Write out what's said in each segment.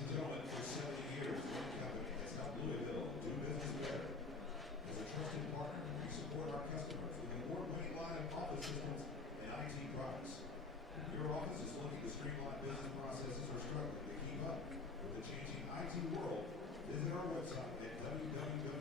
and gentlemen, for 70 years, one company has helped Louisville do business better. As a trusted partner, we support our customers with an award-winning line of office systems and IT products. If your office is looking to streamline business processes or struggling to keep up with the changing IT world, visit our website at www.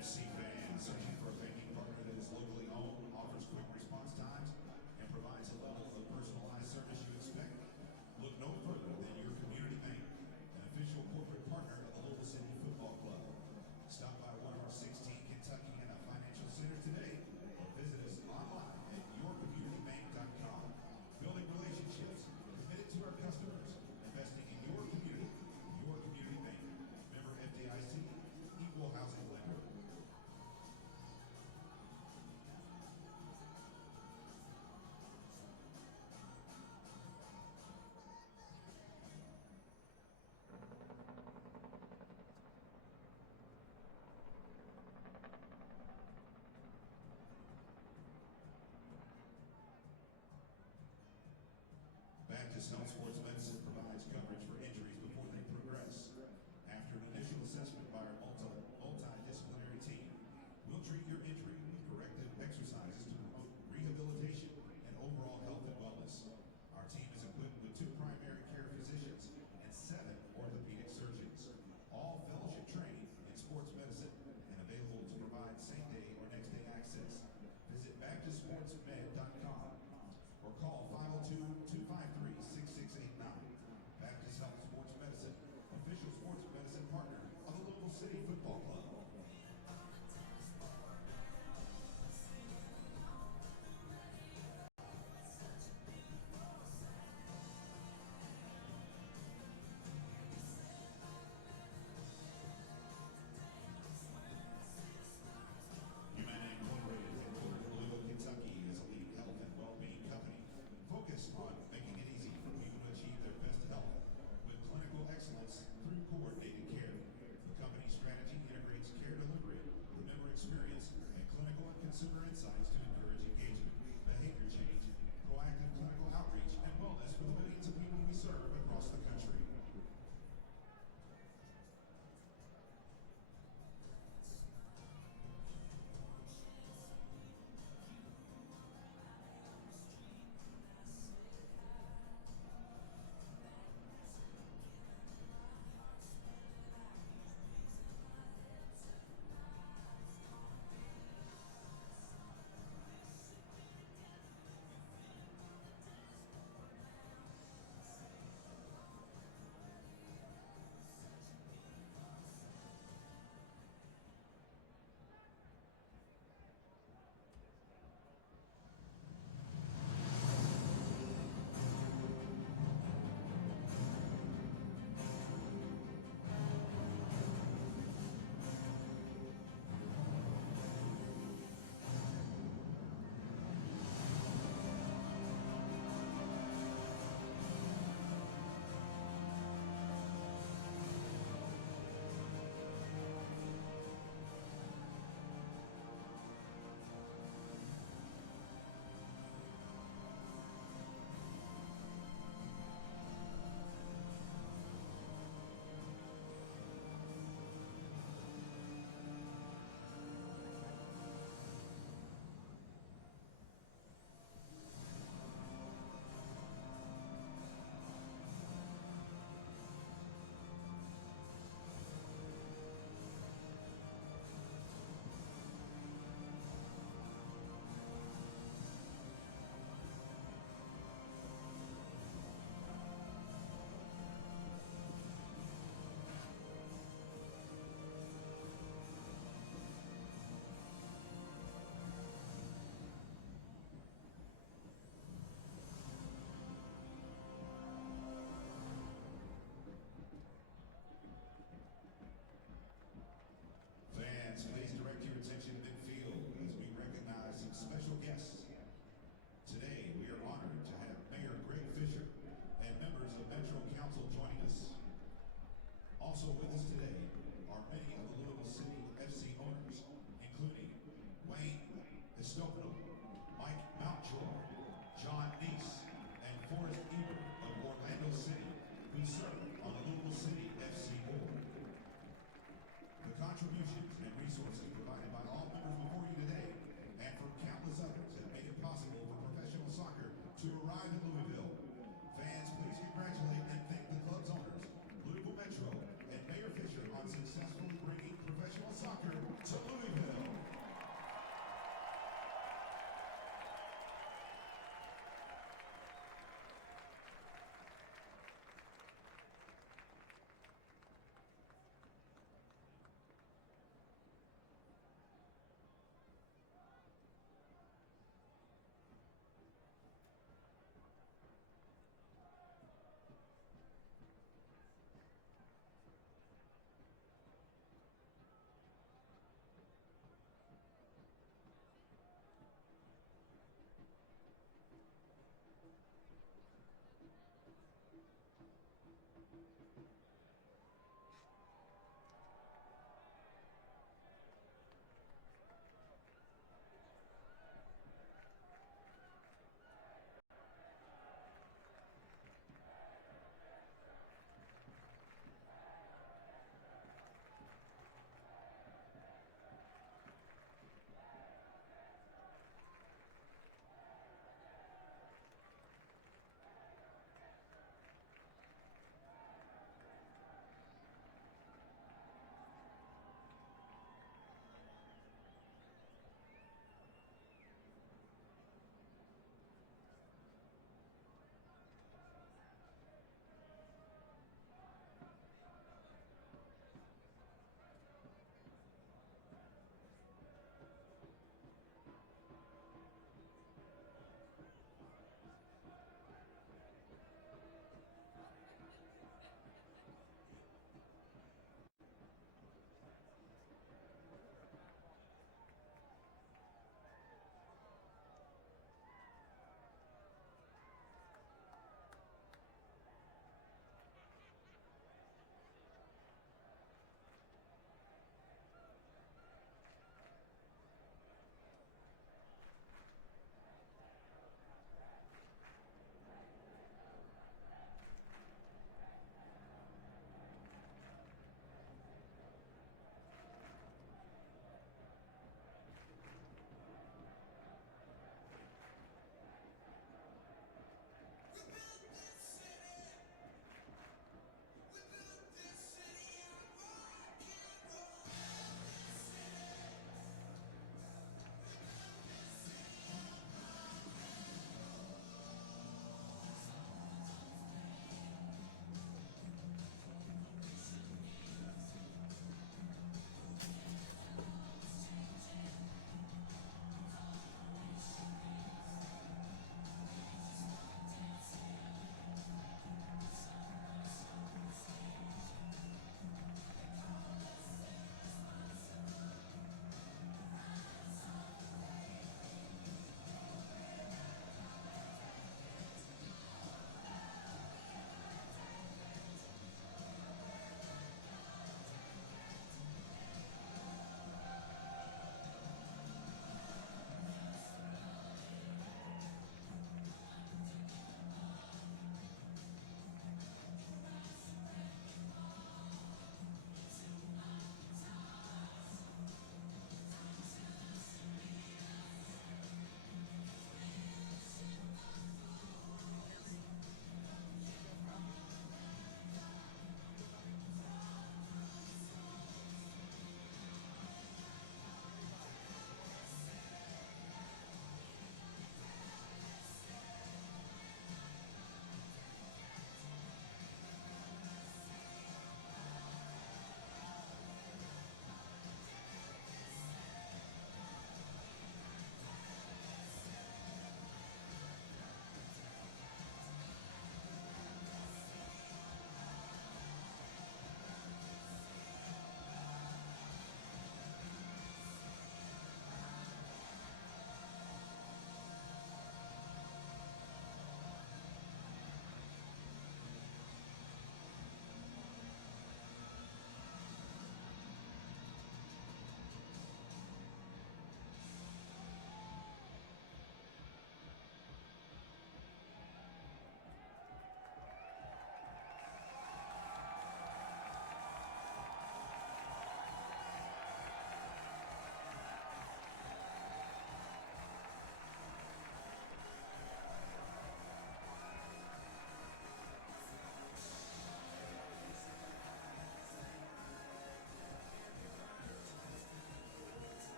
FC fans, searching for a banking partner that is locally owned, offers quick response times, and provides a level of personalized service you expect? Look no further than your community bank, an official corporate partner of the Louisville City Football Club. Stop by one of our 16 Kentucky and financial centers today, or visit us online at yourcommunitybank.com. Building relationships, committed to our customers, investing in your community. Your community bank. Member FDIC, equal housing lender.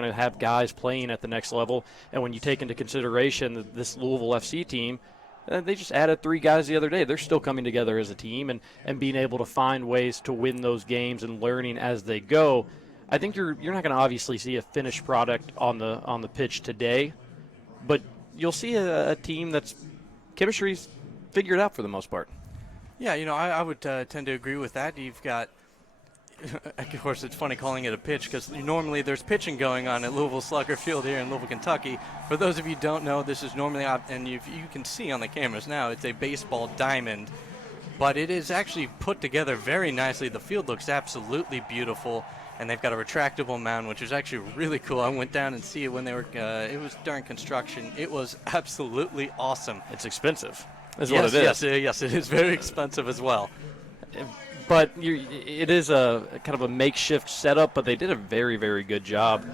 going to have guys playing at the next level. And when you take into consideration that this Louisville FC team, they just added 3 guys the other day. They're still coming together as a team and being able to find ways to win those games and learning as they go. I think you're not going to obviously see a finished product on the pitch today, but you'll see a team that's chemistry's figured out for the most part. Yeah, I would tend to agree with that. You've got, of course, it's funny calling it a pitch because normally there's pitching going on at Louisville Slugger Field here in Louisville, Kentucky. For those of you who don't know, this is normally, and you can see on the cameras now, it's a baseball diamond, but it is actually put together very nicely. The field looks absolutely beautiful, and they've got a retractable mound, which is actually really cool. I went down and see it when they were, it was during construction. It was absolutely awesome. It's expensive. Is what it is. Yes, it is very expensive as well. But it is a kind of a makeshift setup, but they did a very, very good job.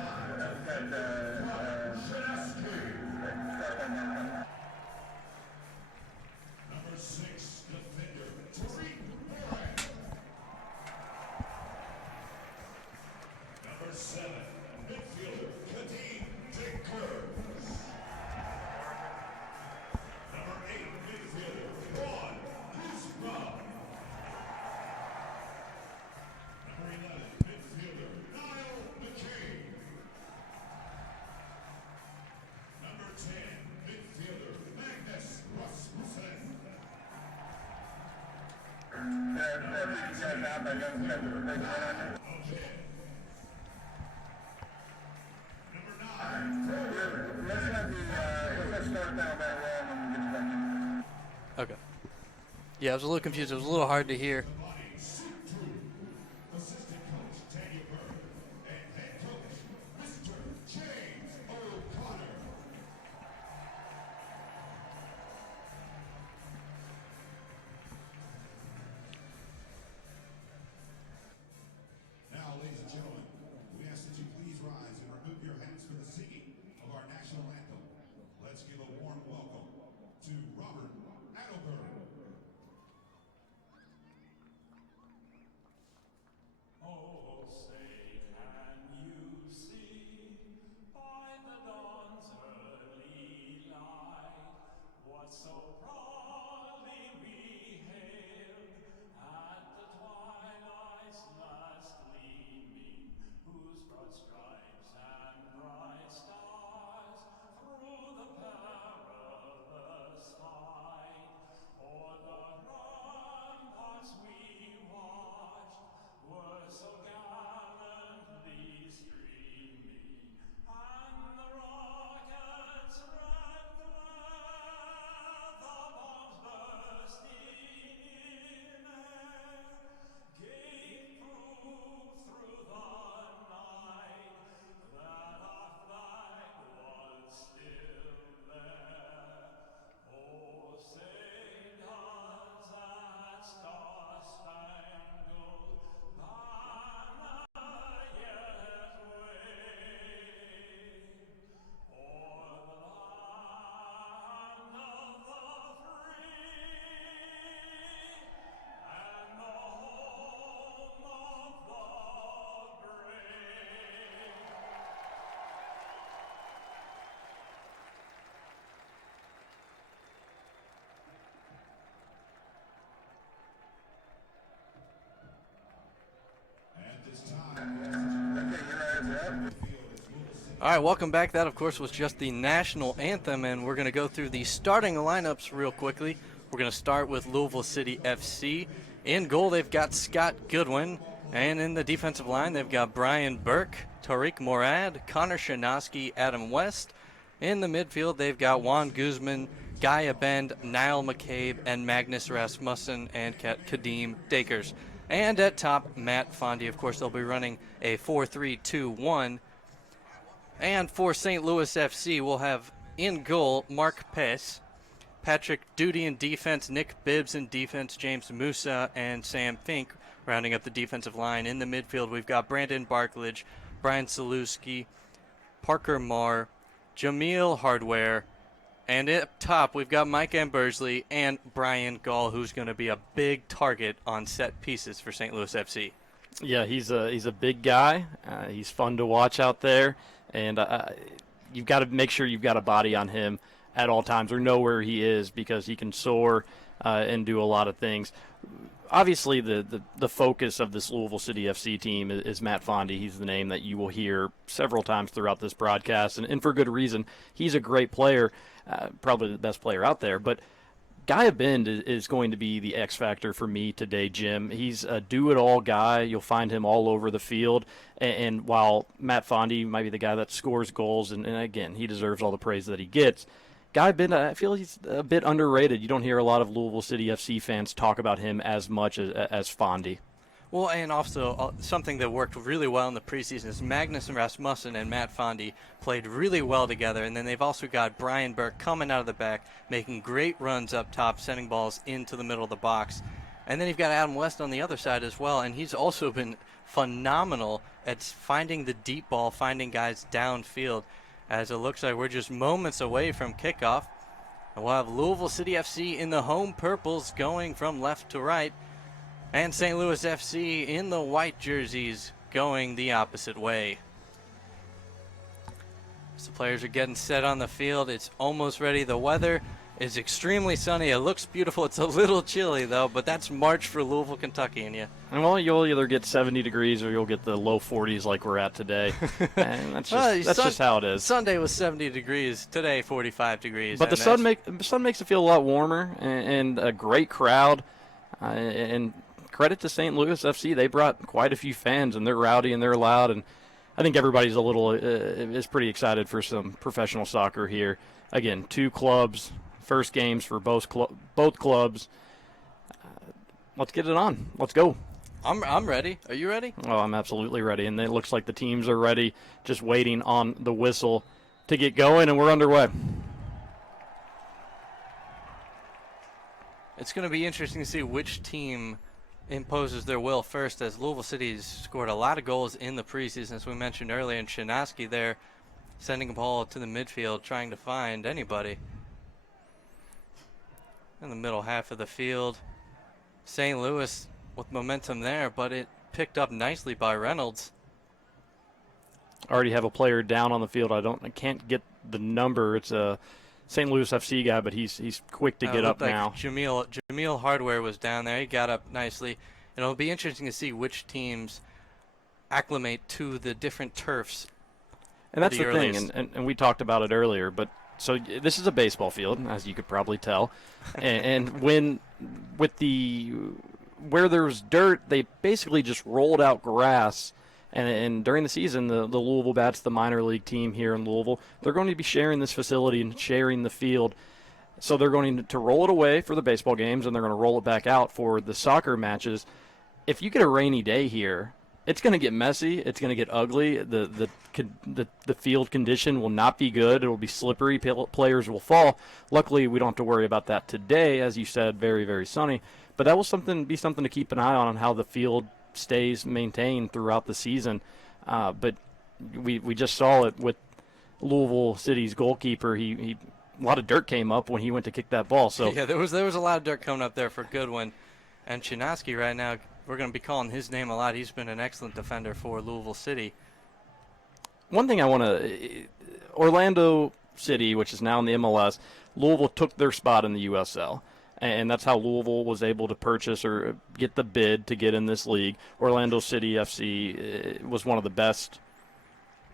Okay. Yeah, I was a little confused. It was a little hard to hear. All right, welcome back. That, of course, was just the national anthem, and we're going to go through the starting lineups real quickly. We're going to start with Louisville City FC. In goal, they've got Scott Goodwin, and in the defensive line, they've got Brian Burke, Tariq Morad, Connor Shanoski, Adam West. In the midfield, they've got Juan Guzman, Guy Abend, Niall McCabe, and Magnus Rasmussen and Kadeem Dakers. And at top, Matt Fondy. Of course, they'll be running a 4-3-2-1. And for St. Louis FC, we'll have in goal Mark Pess, Patrick Duty in defense, Nick Bibbs in defense, James Musa, and Sam Fink rounding up the defensive line. In the midfield, we've got Brandon Barklage, Brian Saluski, Parker Marr, Jameel Hardware, and up top, we've got Mike Ambersley and Brian Gall, who's going to be a big target on set pieces for St. Louis FC. Yeah, he's a big guy. He's fun to watch out there. and you've got to make sure you've got a body on him at all times, or know where he is, because he can soar and do a lot of things. Obviously, the focus of this Louisville City FC team is Matt Fondy. He's the name that you will hear several times throughout this broadcast, and for good reason. He's a great player, probably the best player out there. But Guy Abend is going to be the X factor for me today, Jim. He's a do-it-all guy. You'll find him all over the field. And while Matt Fondy might be the guy that scores goals, and again, he deserves all the praise that he gets, Guy Abend, I feel he's a bit underrated. You don't hear a lot of Louisville City FC fans talk about him as much as Fondy. Well, and also something that worked really well in the preseason is Magnus Rasmussen and Matt Fondy played really well together, and then they've also got Brian Burke coming out of the back, making great runs up top, sending balls into the middle of the box. And then you've got Adam West on the other side as well, and he's also been phenomenal at finding the deep ball, finding guys downfield, as it looks like we're just moments away from kickoff. And we'll have Louisville City FC in the home purples going from left to right, and St. Louis FC in the white jerseys going the opposite way. As the players are getting set on the field, it's almost ready. The weather is extremely sunny. It looks beautiful. It's a little chilly, though, but that's March for Louisville, Kentucky in you. And well, you'll either get 70 degrees or you'll get the low 40s like we're at today. And that's just how it is. Sunday was 70 degrees. Today, 45 degrees. But the sun makes it feel a lot warmer, and a great crowd. And credit to St. Louis FC. They brought quite a few fans, and they're rowdy and they're loud. And I think everybody's is pretty excited for some professional soccer here. Again, two clubs. First games for both clubs. Let's get it on. Let's go. I'm ready. Are you ready? Oh, I'm absolutely ready. And it looks like the teams are ready, just waiting on the whistle to get going, and we're underway. It's going to be interesting to see which team imposes their will first, as Louisville City's scored a lot of goals in the preseason, as we mentioned earlier, and Shinaski there sending a ball to the midfield, trying to find anybody. In the middle half of the field, St. Louis with momentum there, but it picked up nicely by Reynolds. Already have a player down on the field. I can't get the number. It's a St. Louis FC guy, but he's quick to get up like now. Jameel Hardware was down there. He got up nicely. And it'll be interesting to see which teams acclimate to the different turfs. And that's the thing, and we talked about it earlier, but so this is a baseball field, as you could probably tell. and where there's dirt, they basically just rolled out grass. And during the season, the Louisville Bats, the minor league team here in Louisville, they're going to be sharing this facility and sharing the field. So they're going to roll it away for the baseball games, and they're going to roll it back out for the soccer matches. If you get a rainy day here, it's going to get messy. It's going to get ugly. The field condition will not be good. It will be slippery. Players will fall. Luckily, we don't have to worry about that today, as you said, very, very sunny. But that will be something to keep an eye on how the field stays maintained throughout the season. But we just saw it with Louisville City's goalkeeper. He a lot of dirt came up when he went to kick that ball. So yeah, there was a lot of dirt coming up there for Goodwin. And Chinaski right now, we're going to be calling his name a lot. He's been an excellent defender for Louisville City. One thing I want to Orlando City, which is now in the MLS, Louisville took their spot in the USL. And that's how Louisville was able to purchase or get the bid to get in this league. Orlando City FC was one of the best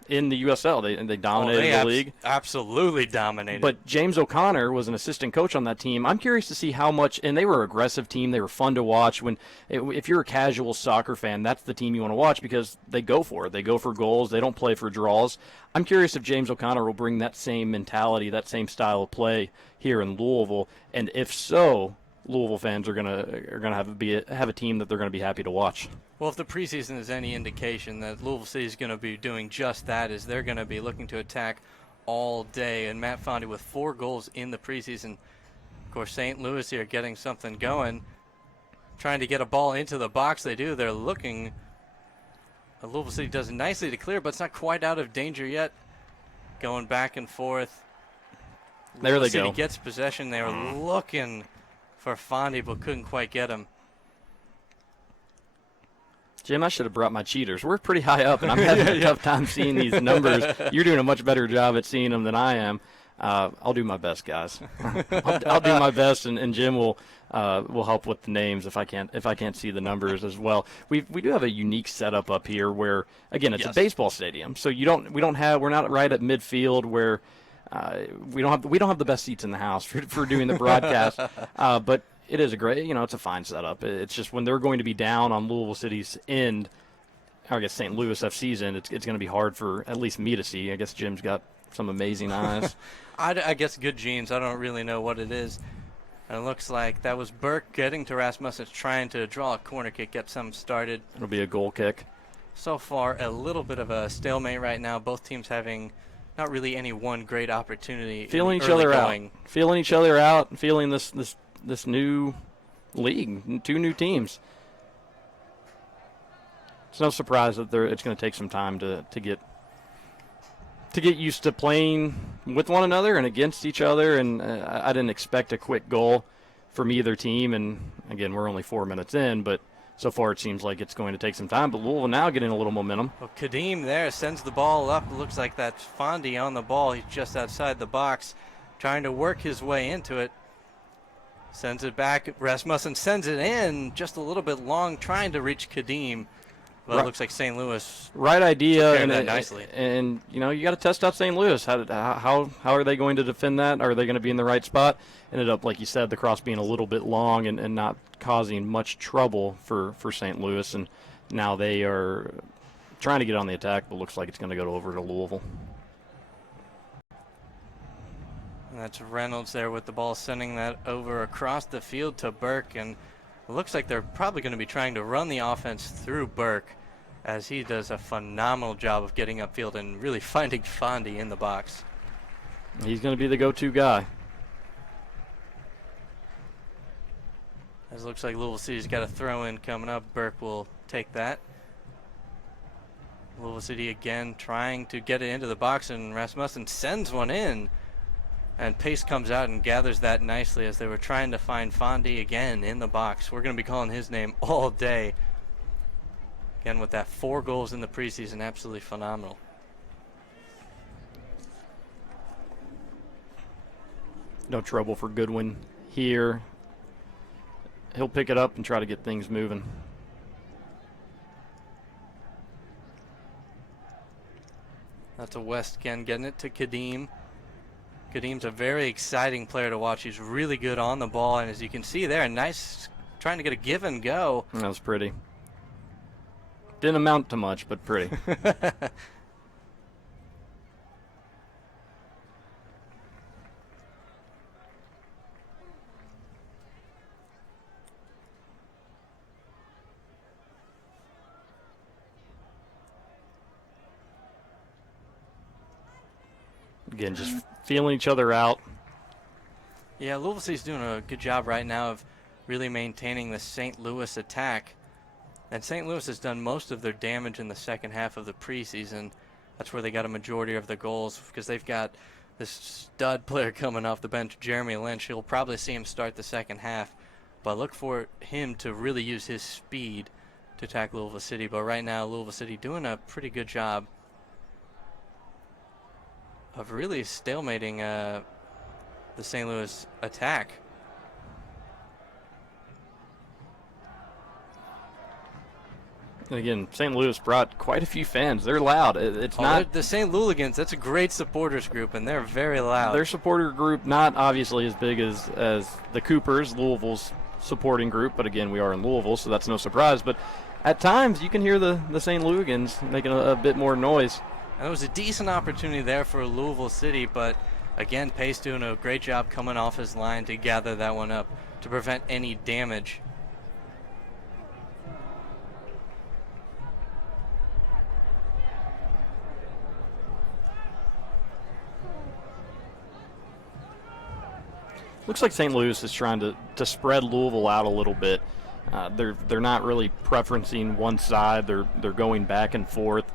in the USL. They dominated the league. Absolutely dominated. But James O'Connor was an assistant coach on that team. I'm curious to see how much, and they were an aggressive team. They were fun to watch. If you're a casual soccer fan, that's the team you want to watch because they go for it. They go for goals. They don't play for draws. I'm curious if James O'Connor will bring that same mentality, that same style of play here in Louisville, and if so, Louisville fans are gonna have a team that they're gonna be happy to watch. Well, if the preseason is any indication that Louisville City is going to be doing just that, is they're going to be looking to attack all day. And Matt Fondy with 4 goals in the preseason. Of course, St. Louis here getting something going, trying to get a ball into the box. They do. They're looking. Louisville City does it nicely to clear, but it's not quite out of danger yet. Going back and forth. There they City go. Gets possession. They were looking for Fondy, but couldn't quite get him. Jim, I should have brought my cheaters. We're pretty high up, and I'm having a tough time seeing these numbers. You're doing a much better job at seeing them than I am. I'll do my best, guys. I'll do my best, and Jim will help with the names if I can't see the numbers as well. We do have a unique setup up here where, again, it's a baseball stadium, so we're not right at midfield where we don't have the best seats in the house for doing the broadcast, but it is a great, it's a fine setup. It's just when they're going to be down on Louisville City's end, or I guess St. Louis FC's end, it's going to be hard for at least me to see. I guess Jim's got some amazing eyes. I guess good genes. I don't really know what it is. And it looks like that was Burke getting to Rasmussen, trying to draw a corner kick, get something started. It'll be a goal kick. So far, a little bit of a stalemate right now. Both teams having not really any one great opportunity. Feeling each other out. Feeling each other out and feeling this new league, two new teams. It's no surprise that it's going to take some time to get used to playing with one another and against each other, and I didn't expect a quick goal from either team, and again, we're only 4 minutes in, but so far it seems like it's going to take some time, but Louisville now getting a little momentum. Well, Kadeem there sends the ball up. It looks like that's Fondy on the ball. He's just outside the box trying to work his way into it. Sends it back. Rasmussen sends it in just a little bit long, trying to reach Kadeem. Well, it looks like St. Louis. Right idea, and nicely. And you got to test out St. Louis. How are they going to defend that? Are they going to be in the right spot? Ended up, like you said, the cross being a little bit long and not causing much trouble for St. Louis. And now they are trying to get on the attack, but looks like it's going to go over to Louisville. And that's Reynolds there with the ball, sending that over across the field to Burke, and it looks like they're probably going to be trying to run the offense through Burke, as he does a phenomenal job of getting upfield and really finding Fondy in the box. He's going to be the go-to guy. As it looks like Louisville City's got a throw-in coming up. Burke will take that. Louisville City again trying to get it into the box, and Rasmussen sends one in. And Pace comes out and gathers that nicely as they were trying to find Fondy again in the box. We're going to be calling his name all day. Again, with that 4 goals in the preseason, absolutely phenomenal. No trouble for Goodwin here. He'll pick it up and try to get things moving. That's a West again, getting it to Kadeem. Kadeem's a very exciting player to watch. He's really good on the ball, and as you can see there, nice trying to get a give and go. That was pretty. Didn't amount to much, but pretty. Again, just feeling each other out. Yeah, Louisville City's doing a good job right now of really maintaining the St. Louis attack. And St. Louis has done most of their damage in the second half of the preseason. That's where they got a majority of the goals, because they've got this stud player coming off the bench, Jeremy Lynch. You'll probably see him start the second half. But look for him to really use his speed to attack Louisville City. But right now, Louisville City doing a pretty good job of really stalemating the St. Louis attack. And again, St. Louis brought quite a few fans. They're loud. It's not the St. Louligans. That's a great supporters group, and they're very loud. Their supporter group not obviously as big as the Coopers, Louisville's supporting group, but again, we are in Louisville, so that's no surprise. But at times, you can hear the St. Louligans making a bit more noise. And it was a decent opportunity there for Louisville City, but again, Pace doing a great job coming off his line to gather that one up to prevent any damage. Looks like St. Louis is trying to spread Louisville out a little bit. They're not really preferencing one side. They're going back and forth.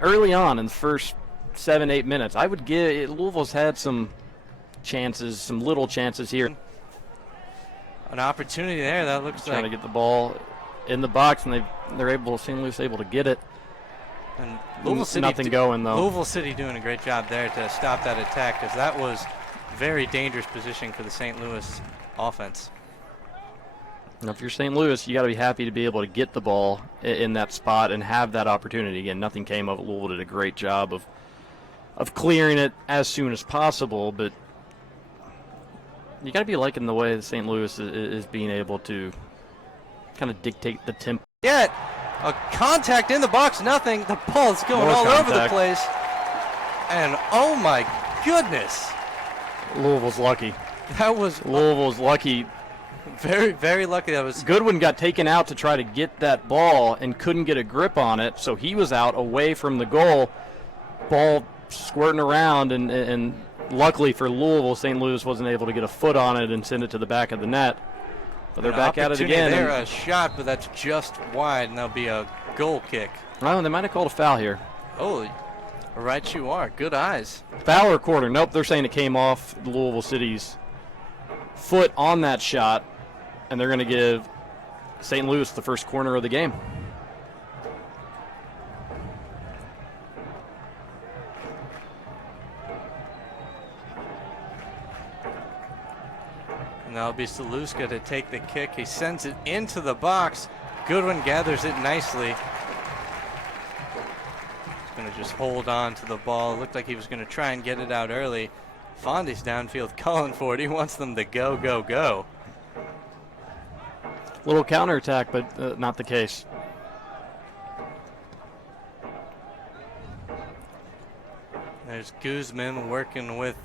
Early on in the first 7-8 minutes, I would give Louisville's had some chances, some little chances here. An opportunity there. That looks trying like to get the ball in the box, and St. Louis able to get it. And Louisville City nothing going though. Louisville City doing a great job there to stop that attack, because that was very dangerous positioning for the St. Louis offense. Now, if you're St. Louis, you got to be happy to be able to get the ball in that spot and have that opportunity. Again, nothing came of it. Louisville did a great job of clearing it as soon as possible, but you got to be liking the way that St. Louis is being able to kind of dictate the tempo. Yet, a contact in the box, nothing. The ball's going all over the place. And oh my goodness. Louisville's lucky. Louisville's lucky. Very, very lucky. That was Goodwin got taken out to try to get that ball and couldn't get a grip on it, so he was out away from the goal. Ball squirting around, and luckily for Louisville, St. Louis wasn't able to get a foot on it and send it to the back of the net. But they're back at it again. There, a shot, but that's just wide, and that'll be a goal kick. Well, they might have called a foul here. Oh, right you are. Good eyes. Foul or corner? Nope, they're saying it came off Louisville City's foot on that shot, and they're going to give St. Louis the first corner of the game. And that'll be Saluska to take the kick. He sends it into the box. Goodwin gathers it nicely. He's going to just hold on to the ball. It looked like he was going to try and get it out early. Fondy's downfield calling for it. He wants them to go, go, go. Little counterattack, but not the case. There's Guzman working with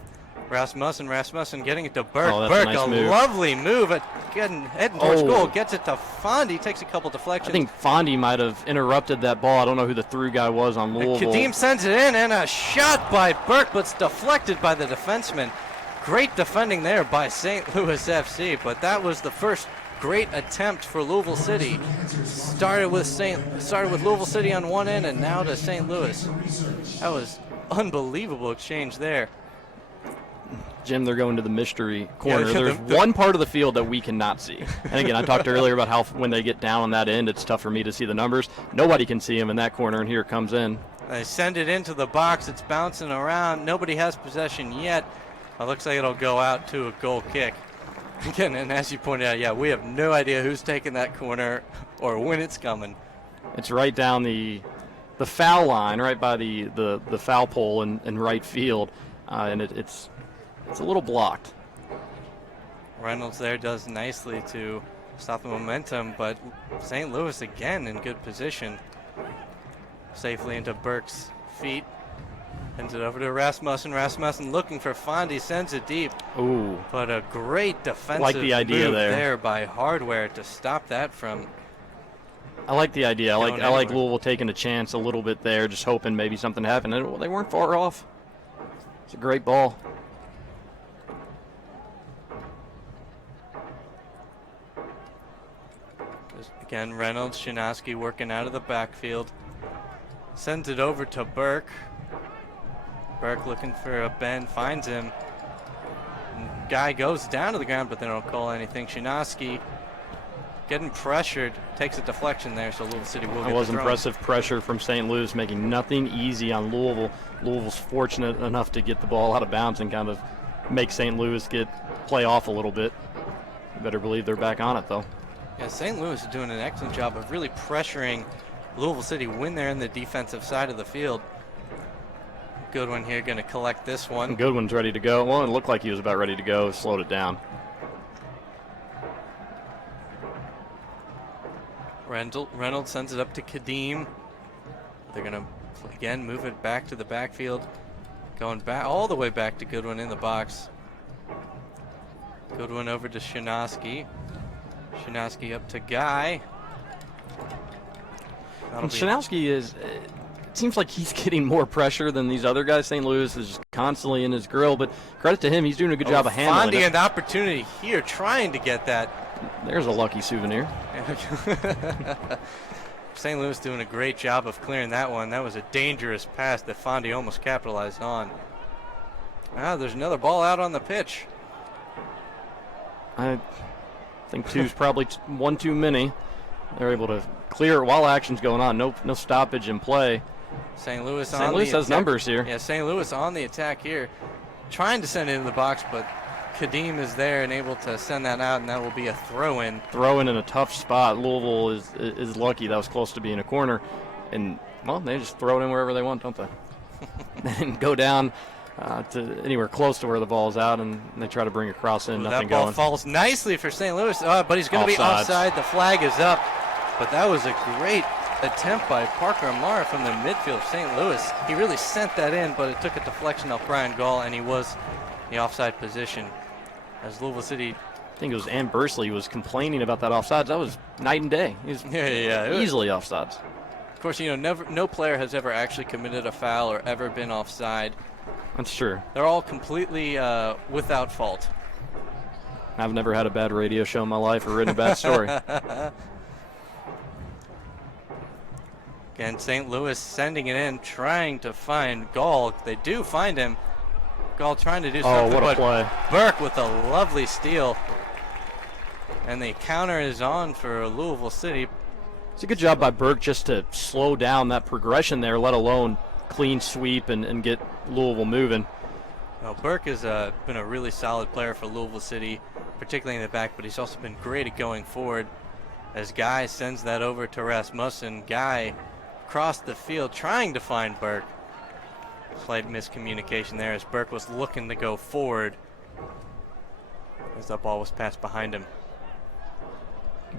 Rasmussen. Rasmussen getting it to Burke. Oh, that's Burke, a nice a move. Lovely move. Heading towards Oh. goal. Gets it to Fondy. Takes a couple deflections. I think Fondy might have interrupted that ball. I don't know who the through guy was on Louisville. Kadeem sends it in, and a shot by Burke, but it's deflected by the defenseman. Great defending there by St. Louis FC, but that was the first great attempt for Louisville City. Started with Louisville City on one end, and now to St. Louis. That was unbelievable exchange there. Jim, they're going to the mystery corner. Yeah, There's one part of the field that we cannot see. And again, I talked earlier about how when they get down on that end, it's tough for me to see the numbers. Nobody can see them in that corner, and here it comes in. They send it into the box. It's bouncing around. Nobody has possession yet. It looks like it'll go out to a goal kick. Again, and as you pointed out, yeah, we have no idea who's taking that corner or when it's coming. It's right down the foul line, right by the foul pole in right field, and it's a little blocked. Reynolds there does nicely to stop the momentum, but St. Louis again in good position. Safely into Burke's feet. Sends it over to Rasmussen. Rasmussen looking for Fondy, sends it deep. Ooh. But a great defensive Like the idea move there. by Hardware to stop that from. I like the idea. I like anywhere. Louisville taking a chance a little bit there, just hoping maybe something happened. And they weren't far off. It's a great ball. Again, Reynolds, Shinoski working out of the backfield. Sends it over to Burke. Burke looking for a bend, finds him. Guy goes down to the ground, but they don't call anything. Shinoski getting pressured, takes a deflection there, so Louisville City will get That was the throw. impressive pressure from St. Louis, making nothing easy on Louisville. Louisville's fortunate enough to get the ball out of bounds and kind of make St. Louis play off a little bit. You better believe they're back on it, though. Yeah, St. Louis is doing an excellent job of really pressuring Louisville City when they're in the defensive side of the field. Goodwin here going to collect this one. Goodwin's ready to go. Well, it looked like he was about ready to go. Slowed it down. Reynolds sends it up to Kadeem. They're going to, again, move it back to the backfield. Going back all the way back to Goodwin in the box. Goodwin over to Shinoski. Shinoski up to Guy. Shanowski is. It seems like he's getting more pressure than these other guys. St. Louis is just constantly in his grill, but credit to him, he's doing a good job of handling Fondy it. an opportunity here, trying to get that. There's a lucky souvenir. St. Louis doing a great job of clearing that one. That was a dangerous pass that Fondy almost capitalized on. There's another ball out on the pitch. I think two's probably one too many. They're able to clear it while action's going on. No stoppage in play. St. Louis has numbers here. Yeah, St. Louis on the attack here, trying to send it in the box, but Kadeem is there and able to send that out, and that will be a throw-in. Throw-in in a tough spot. Louisville is lucky that was close to being a corner, and well, they just throw it in wherever they want, don't they? They didn't go down to anywhere close to where the ball's out, and they try to bring a cross in. Nothing that ball going. Falls nicely for St. Louis, but he's going to be offside. The flag is up, but that was a great attempt by Parker Amara from the midfield of St. Louis. He really sent that in, but it took a deflection off Brian Gall, and he was in the offside position. As Louisville City, I think it was Ann Bursley was complaining about that offsides. That was night and day. He was easily offsides. Of course, no player has ever actually committed a foul or ever been offside. That's true. They're all completely without fault. I've never had a bad radio show in my life or written a bad story. Again, St. Louis sending it in, trying to find Gall. They do find him. Gall trying to do something. Oh, what a play. Burke with a lovely steal. And the counter is on for Louisville City. It's a good job by Burke just to slow down that progression there, let alone clean sweep and get Louisville moving. Well, Burke has been a really solid player for Louisville City, particularly in the back, but he's also been great at going forward. As Guy sends that over to Rasmussen. Guy crossed the field trying to find Burke. Slight miscommunication there as Burke was looking to go forward as that ball was passed behind him.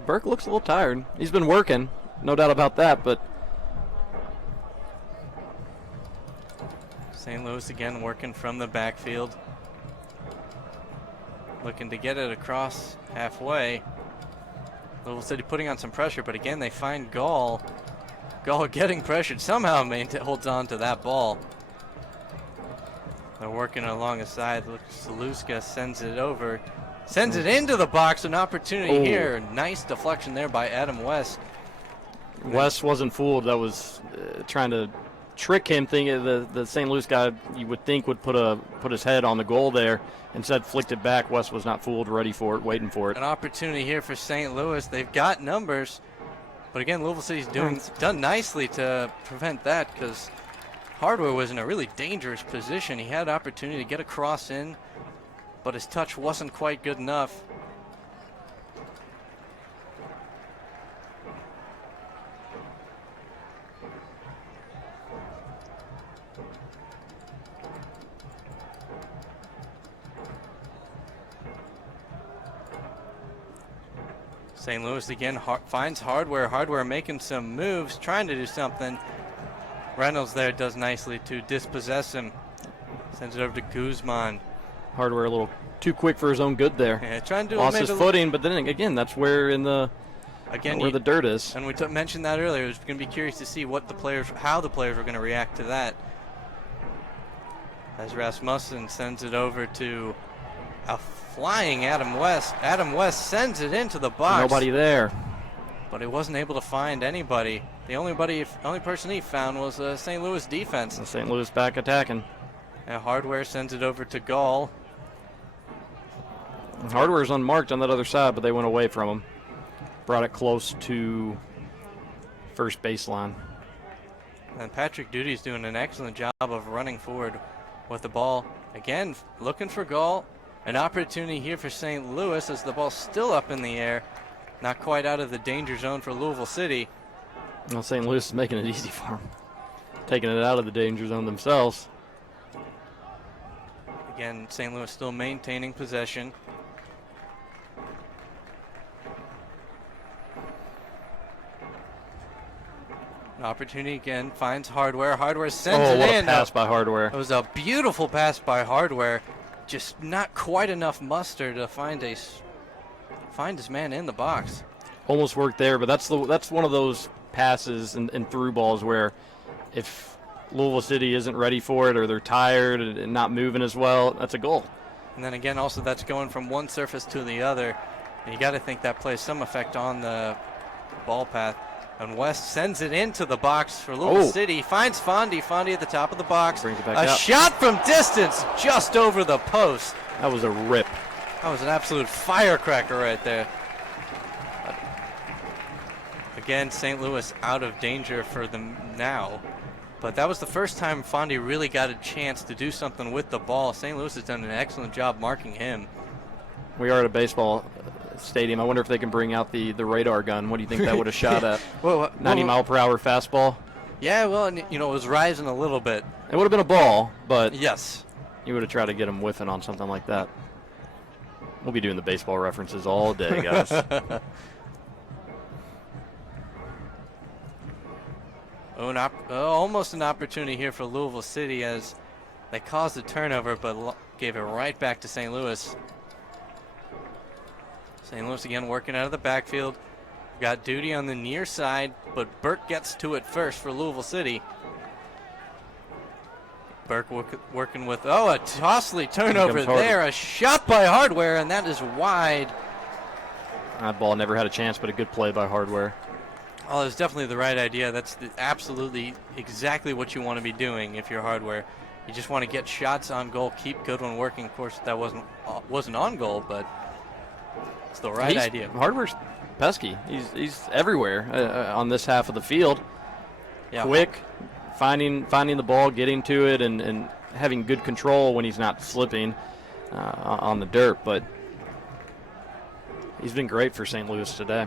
Burke looks a little tired. He's been working, no doubt about that, but St. Louis again working from the backfield. Looking to get it across halfway. Louisville City putting on some pressure, but again they find Gall. Gall getting pressured, somehow holds on to that ball. They're working along the side. Saluska sends it over. Sends it into the box. An opportunity here. Nice deflection there by Adam West. West wasn't fooled. That was trying to trick him, thinking the St. Louis guy you would think would put his head on the goal there. Instead, flicked it back. West was not fooled, ready for it, waiting for it. An opportunity here for St. Louis. They've got numbers. But again, Louisville City's done nicely to prevent that because Hardware was in a really dangerous position. He had opportunity to get a cross in, but his touch wasn't quite good enough. St. Louis again finds Hardware. Hardware making some moves, trying to do something. Reynolds there does nicely to dispossess him. Sends it over to Guzman. Hardware a little too quick for his own good there. Yeah, trying to lost his footing, but then again, that's where where the dirt is. And we mentioned that earlier. I was going to be curious to see how the players were going to react to that. As Rasmussen sends it over to a flying Adam West. Adam West sends it into the box. Nobody there. But he wasn't able to find anybody. The only person he found was St. Louis defense. The St. Louis back attacking. And Hardware sends it over to Gall. Hardware's unmarked on that other side, but they went away from him. Brought it close to first baseline. And Patrick Duty's doing an excellent job of running forward with the ball. Again, looking for Gall. An opportunity here for St. Louis as the ball's still up in the air. Not quite out of the danger zone for Louisville City. Well, St. Louis is making it easy for them. Taking it out of the danger zone themselves. Again, St. Louis still maintaining possession. An opportunity again, finds Hardware. Hardware sends it in. Oh, what a pass by Hardware. It was a beautiful pass by Hardware. Just not quite enough muster to find his man in the box. Almost worked there, but that's one of those passes and through balls where if Louisville City isn't ready for it or they're tired and not moving as well, that's a goal. And then again, also that's going from one surface to the other. And you got to think that plays some effect on the ball path. And West sends it into the box for Louisville City. Finds Fondy. Fondy at the top of the box. Brings it back a out. Shot from distance just over the post. That was a rip. That was an absolute firecracker right there. Again, St. Louis out of danger for them now. But that was the first time Fondy really got a chance to do something with the ball. St. Louis has done an excellent job marking him. We are at a baseball stadium. I wonder if they can bring out the radar gun. What do you think that would have shot at? 90-mile-per-hour fastball? Yeah, well, and, it was rising a little bit. It would have been a ball, but yes, you would have tried to get him whiffing on something like that. We'll be doing the baseball references all day, guys. Almost an opportunity here for Louisville City as they caused a turnover, but gave it right back to St. Louis. St. Louis again working out of the backfield. Got Duty on the near side, but Burke gets to it first for Louisville City. Burke working with, a Tossley turnover there. A shot by Hardware, and that is wide. That ball never had a chance, but a good play by Hardware. Oh, it's definitely the right idea. That's absolutely exactly what you want to be doing if you're Hardware. You just want to get shots on goal, keep Goodwin working. Of course, that wasn't on goal, but it's the right idea. Hardware's pesky. He's everywhere on this half of the field. Yeah. Quick, finding the ball, getting to it, and having good control when he's not slipping on the dirt. But he's been great for St. Louis today.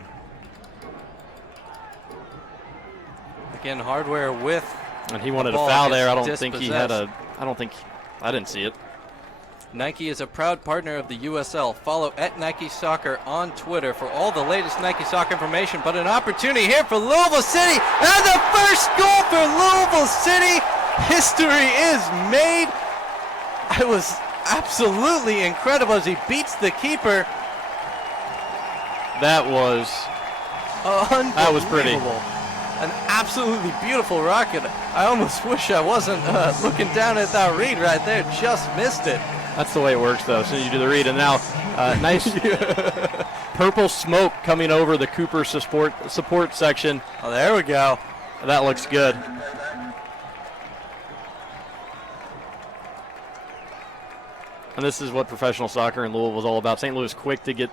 Again, Hardware with. And he wanted a foul there. I don't think he had a. I didn't see it. Nike is a proud partner of the USL. Follow @Nike Soccer on Twitter for all the latest Nike Soccer information. But an opportunity here for Louisville City. And the first goal for Louisville City. History is made. It was absolutely incredible as he beats the keeper. That was pretty. An absolutely beautiful rocket. I almost wish I wasn't looking down at that read right there. Just missed it. That's the way it works, though. So you do the read, and now nice purple smoke coming over the Cooper support section. Oh, there we go. That looks good. And this is what professional soccer in Louisville is all about. St. Louis quick to get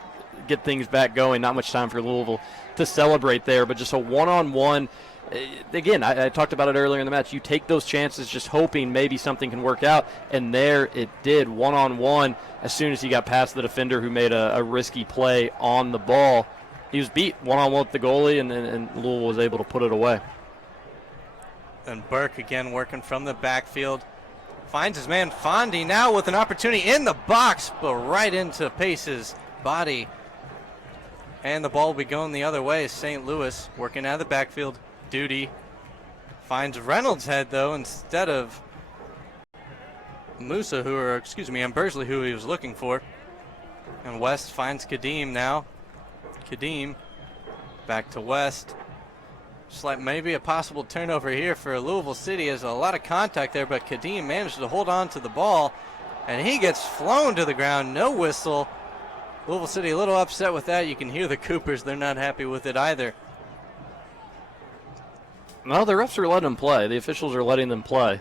things back going. Not much time for Louisville to celebrate there, but just a one-on-one. Again, I talked about it earlier in the match. You take those chances just hoping maybe something can work out, and there it did. One-on-one as soon as he got past the defender who made a risky play on the ball. He was beat one-on-one with the goalie, and Louisville was able to put it away. And Burke again working from the backfield. Finds his man Fondy now with an opportunity in the box, but right into Pace's body. And the ball will be going the other way. St. Louis working out of the backfield. Duty finds Reynolds' head, though, instead of and Bursley, who he was looking for. And West finds Kadeem now. Kadeem back to West. Just like maybe a possible turnover here for Louisville City. There's a lot of contact there, but Kadeem managed to hold on to the ball. And he gets flown to the ground. No whistle. Louisville City a little upset with that. You can hear the Coopers. They're not happy with it either. No, the refs are letting them play. The officials are letting them play.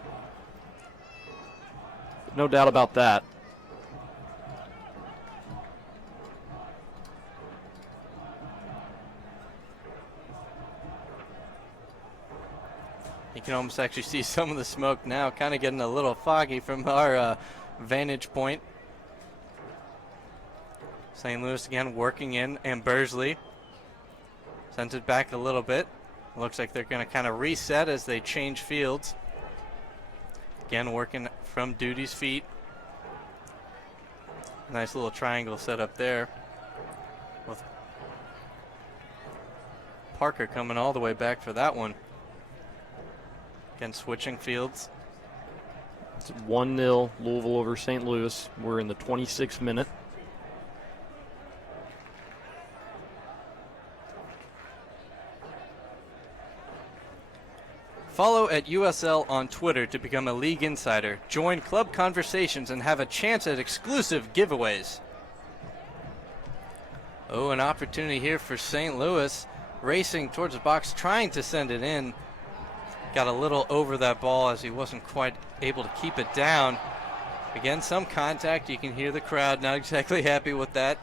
No doubt about that. You can almost actually see some of the smoke now, kind of getting a little foggy from our vantage point. St. Louis again working in, and Bursley sends it back a little bit. Looks like they're going to kind of reset as they change fields. Again, working from Duty's feet. Nice little triangle set up there with Parker coming all the way back for that one. Again, switching fields. It's 1-0 Louisville over St. Louis. We're in the 26th minute. Follow @USL on Twitter to become a league insider. Join club conversations and have a chance at exclusive giveaways. Oh, an opportunity here for St. Louis. Racing towards the box, trying to send it in. Got a little over that ball as he wasn't quite able to keep it down. Again, some contact. You can hear the crowd not exactly happy with that.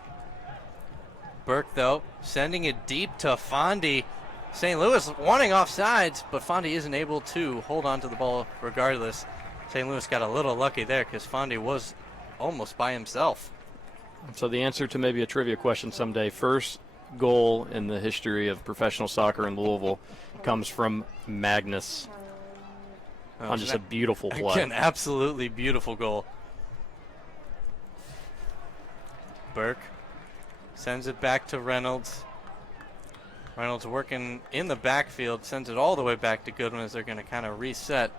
Burke, though, sending it deep to Fondy. St. Louis wanting offsides, but Fondy isn't able to hold on to the ball regardless. St. Louis got a little lucky there because Fondy was almost by himself. So the answer to maybe a trivia question someday, first goal in the history of professional soccer in Louisville comes from Magnus on just a beautiful play. Again, absolutely beautiful goal. Burke sends it back to Reynolds. Reynolds working in the backfield, sends it all the way back to Goodwin as they're going to kind of reset.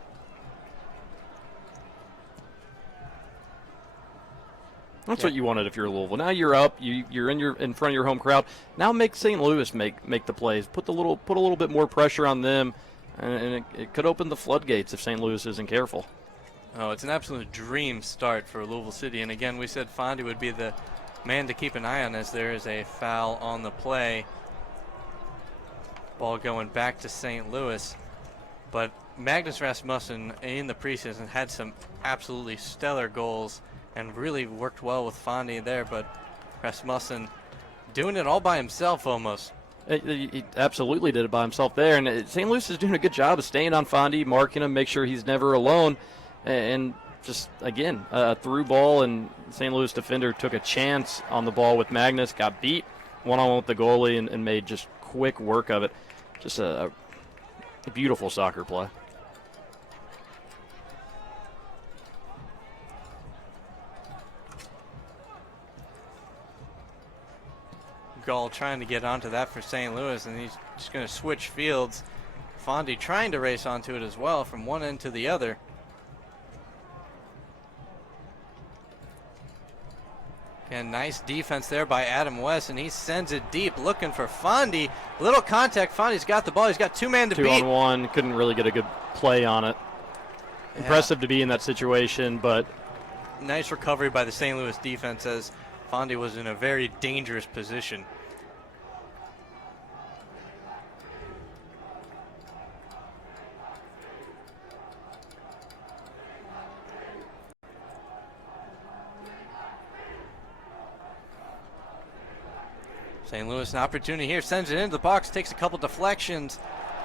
That's what you wanted if you're Louisville. Now you're up. You're in front of your home crowd. Now make St. Louis make the plays. Put a little bit more pressure on them, and it could open the floodgates if St. Louis isn't careful. Oh, it's an absolute dream start for Louisville City. And again, we said Fondy would be the man to keep an eye on as there is a foul on the play. Ball going back to St. Louis. But Magnus Rasmussen in the preseason had some absolutely stellar goals and really worked well with Fondy there. But Rasmussen doing it all by himself almost. He absolutely did it by himself there. And St. Louis is doing a good job of staying on Fondy, marking him, make sure he's never alone. And just, again, a through ball, and St. Louis defender took a chance on the ball with Magnus, got beat one-on-one with the goalie, and made just quick work of it. Just a beautiful soccer play. Gall trying to get onto that for St. Louis, and he's just going to switch fields. Fondy trying to race onto it as well from one end to the other. Again, nice defense there by Adam West, and he sends it deep looking for Fondy. Little contact. Fondy's got the ball. He's got two men to beat. 2-on-1. Couldn't really get a good play on it. Yeah. Impressive to be in that situation, but nice recovery by the St. Louis defense as Fondy was in a very dangerous position. St. Louis an opportunity here, sends it into the box, takes a couple deflections,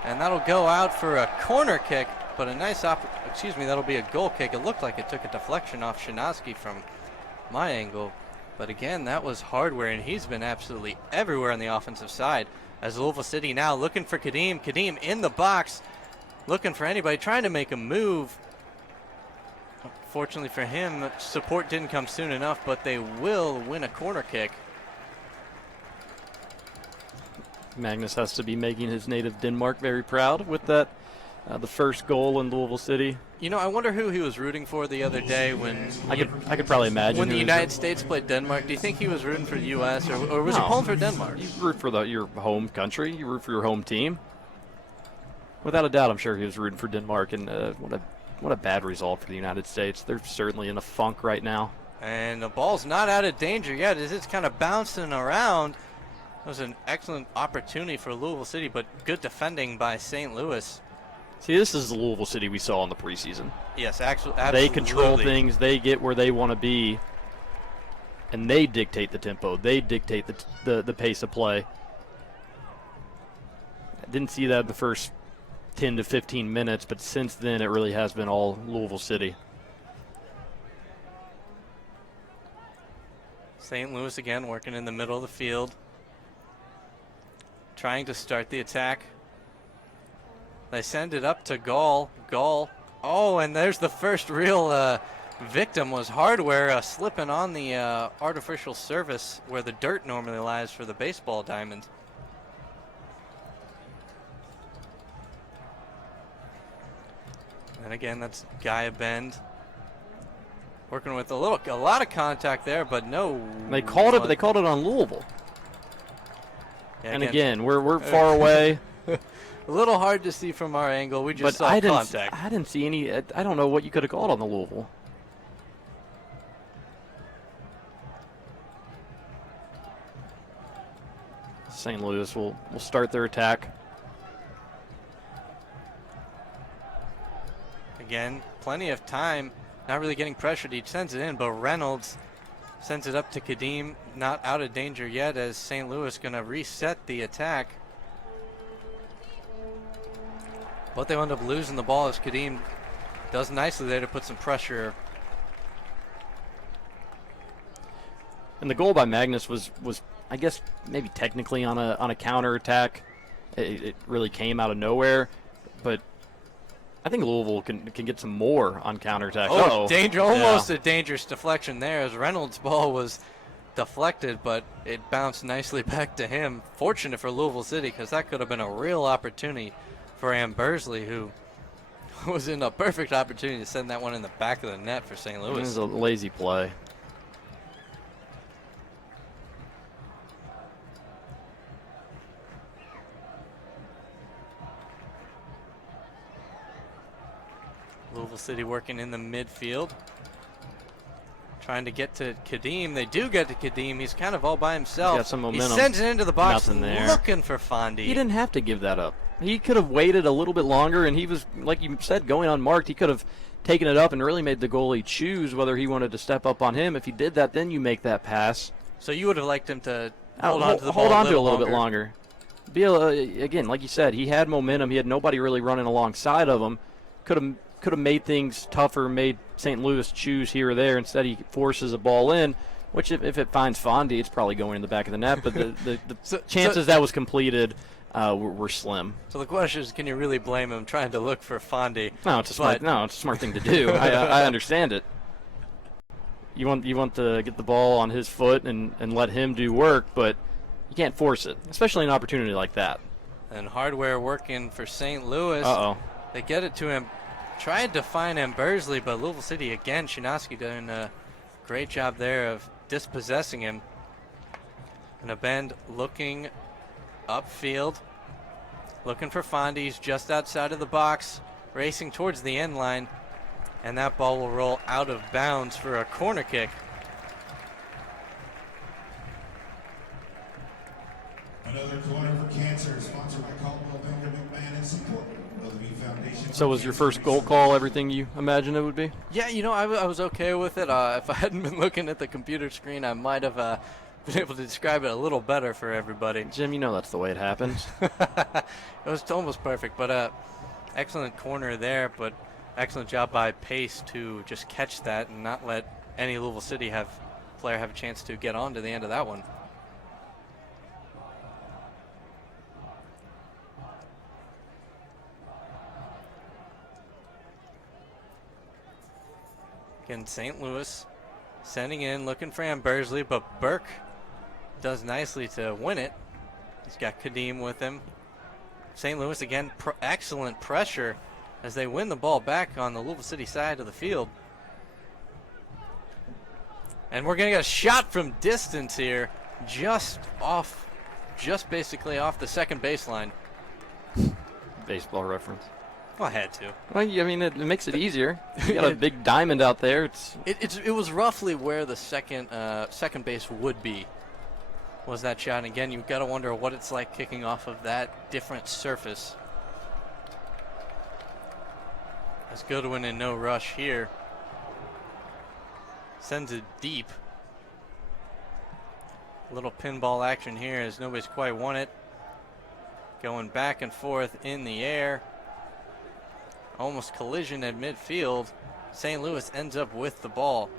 and that'll go out for a corner kick, but a nice that'll be a goal kick. It looked like it took a deflection off Shinaski from my angle. But again, that was Hardware, and he's been absolutely everywhere on the offensive side. As Louisville City now looking for Kadeem. Kadeem in the box, looking for anybody, trying to make a move. Fortunately for him, support didn't come soon enough, but they will win a corner kick. Magnus has to be making his native Denmark very proud with that, the first goal in Louisville City. You know, I wonder who he was rooting for the other day when I could probably imagine when the United States played Denmark. Do you think he was rooting for the U.S. or was he pulling for Denmark? You root for your home country. You root for your home team. Without a doubt, I'm sure he was rooting for Denmark. And what a bad result for the United States. They're certainly in a funk right now. And the ball's not out of danger yet. It's kind of bouncing around. It was an excellent opportunity for Louisville City, but good defending by St. Louis. See, this is the Louisville City we saw in the preseason. Yes, absolutely. They control things. They get where they want to be, and they dictate the tempo. They dictate the pace of play. I didn't see that the first 10 to 15 minutes, but since then it really has been all Louisville City. St. Louis again working in the middle of the field, trying to start the attack. They send it up to Gall. Oh, and there's the first real victim was Hardware slipping on the artificial surface where the dirt normally lies for the baseball diamond. And again, that's Gaia Bend working with a lot of contact there, but no. They called it, but they called it on Louisville. Yeah, and again, we're far away. A little hard to see from our angle. We just saw contact. I didn't see any. I don't know what you could have called on the Louisville. St. Louis will start their attack. Again, plenty of time. Not really getting pressured. He sends it in, but Reynolds sends it up to Kadeem. Not out of danger yet as St. Louis going to reset the attack. But they end up losing the ball as Kadeem does nicely there to put some pressure. And the goal by Magnus was I guess maybe technically on a counterattack. It really came out of nowhere, but I think Louisville can get some more on counterattack. Oh, danger! Almost a dangerous deflection there as Reynolds' ball was deflected, but it bounced nicely back to him. Fortunate for Louisville City, because that could have been a real opportunity for Ambersley, who was in a perfect opportunity to send that one in the back of the net for St. Louis. It was a lazy play. Louisville City working in the midfield. Trying to get to Kadeem. They do get to Kadeem. He's kind of all by himself. He's got some momentum. He sends it into the box, Nothing there. looking for Fondy. He didn't have to give that up. He could have waited a little bit longer, and he was, like you said, going unmarked. He could have taken it up and really made the goalie choose whether he wanted to step up on him. If he did that, then you make that pass. So you would have liked him to hold on to the hold ball on to it a little longer. bit longer. Again, like you said, he had momentum. He had nobody really running alongside of him. Could have made things tougher, made St. Louis choose here or there. Instead, he forces a ball in, which if it finds Fondy, it's probably going in the back of the net. But the chances that was completed were slim. So the question is, can you really blame him trying to look for Fondy? No, it's a smart thing to do. I understand it. You want to get the ball on his foot and let him do work, but you can't force it, especially an opportunity like that. And Hardware working for St. Louis. They get it to him. Tried to find Ambersley, but Louisville City again. Shinoski doing a great job there of dispossessing him. And a bend looking upfield, looking for Fondy. He's just outside of the box, racing towards the end line, and that ball will roll out of bounds for a corner kick. Another corner for cancer, sponsored by Caldwell Banker McMahon and support of the V Foundation. So was your first goal call everything you imagined it would be? Yeah, I was okay with it. If I hadn't been looking at the computer screen, I might have been able to describe it a little better for everybody. Jim, you know that's the way it happens. It was almost perfect, but excellent corner there, but excellent job by Pace to just catch that and not let any Louisville City player have a chance to get on to the end of that one. Again, St. Louis sending in, looking for Ambersley, but Burke does nicely to win it. He's got Kadeem with him. St. Louis, again, excellent pressure as they win the ball back on the Louisville City side of the field. And we're going to get a shot from distance here, just basically off the second baseline. Baseball reference. Well, I had to. Well, I mean, it makes it easier. You got a big diamond out there. It was roughly where the second base would be. Was that shot? And again, you've got to wonder what it's like kicking off of that different surface. As Goodwin in no rush here. Sends it deep. A little pinball action here as nobody's quite won it. Going back and forth in the air. Almost collision at midfield. St. Louis ends up with the ball.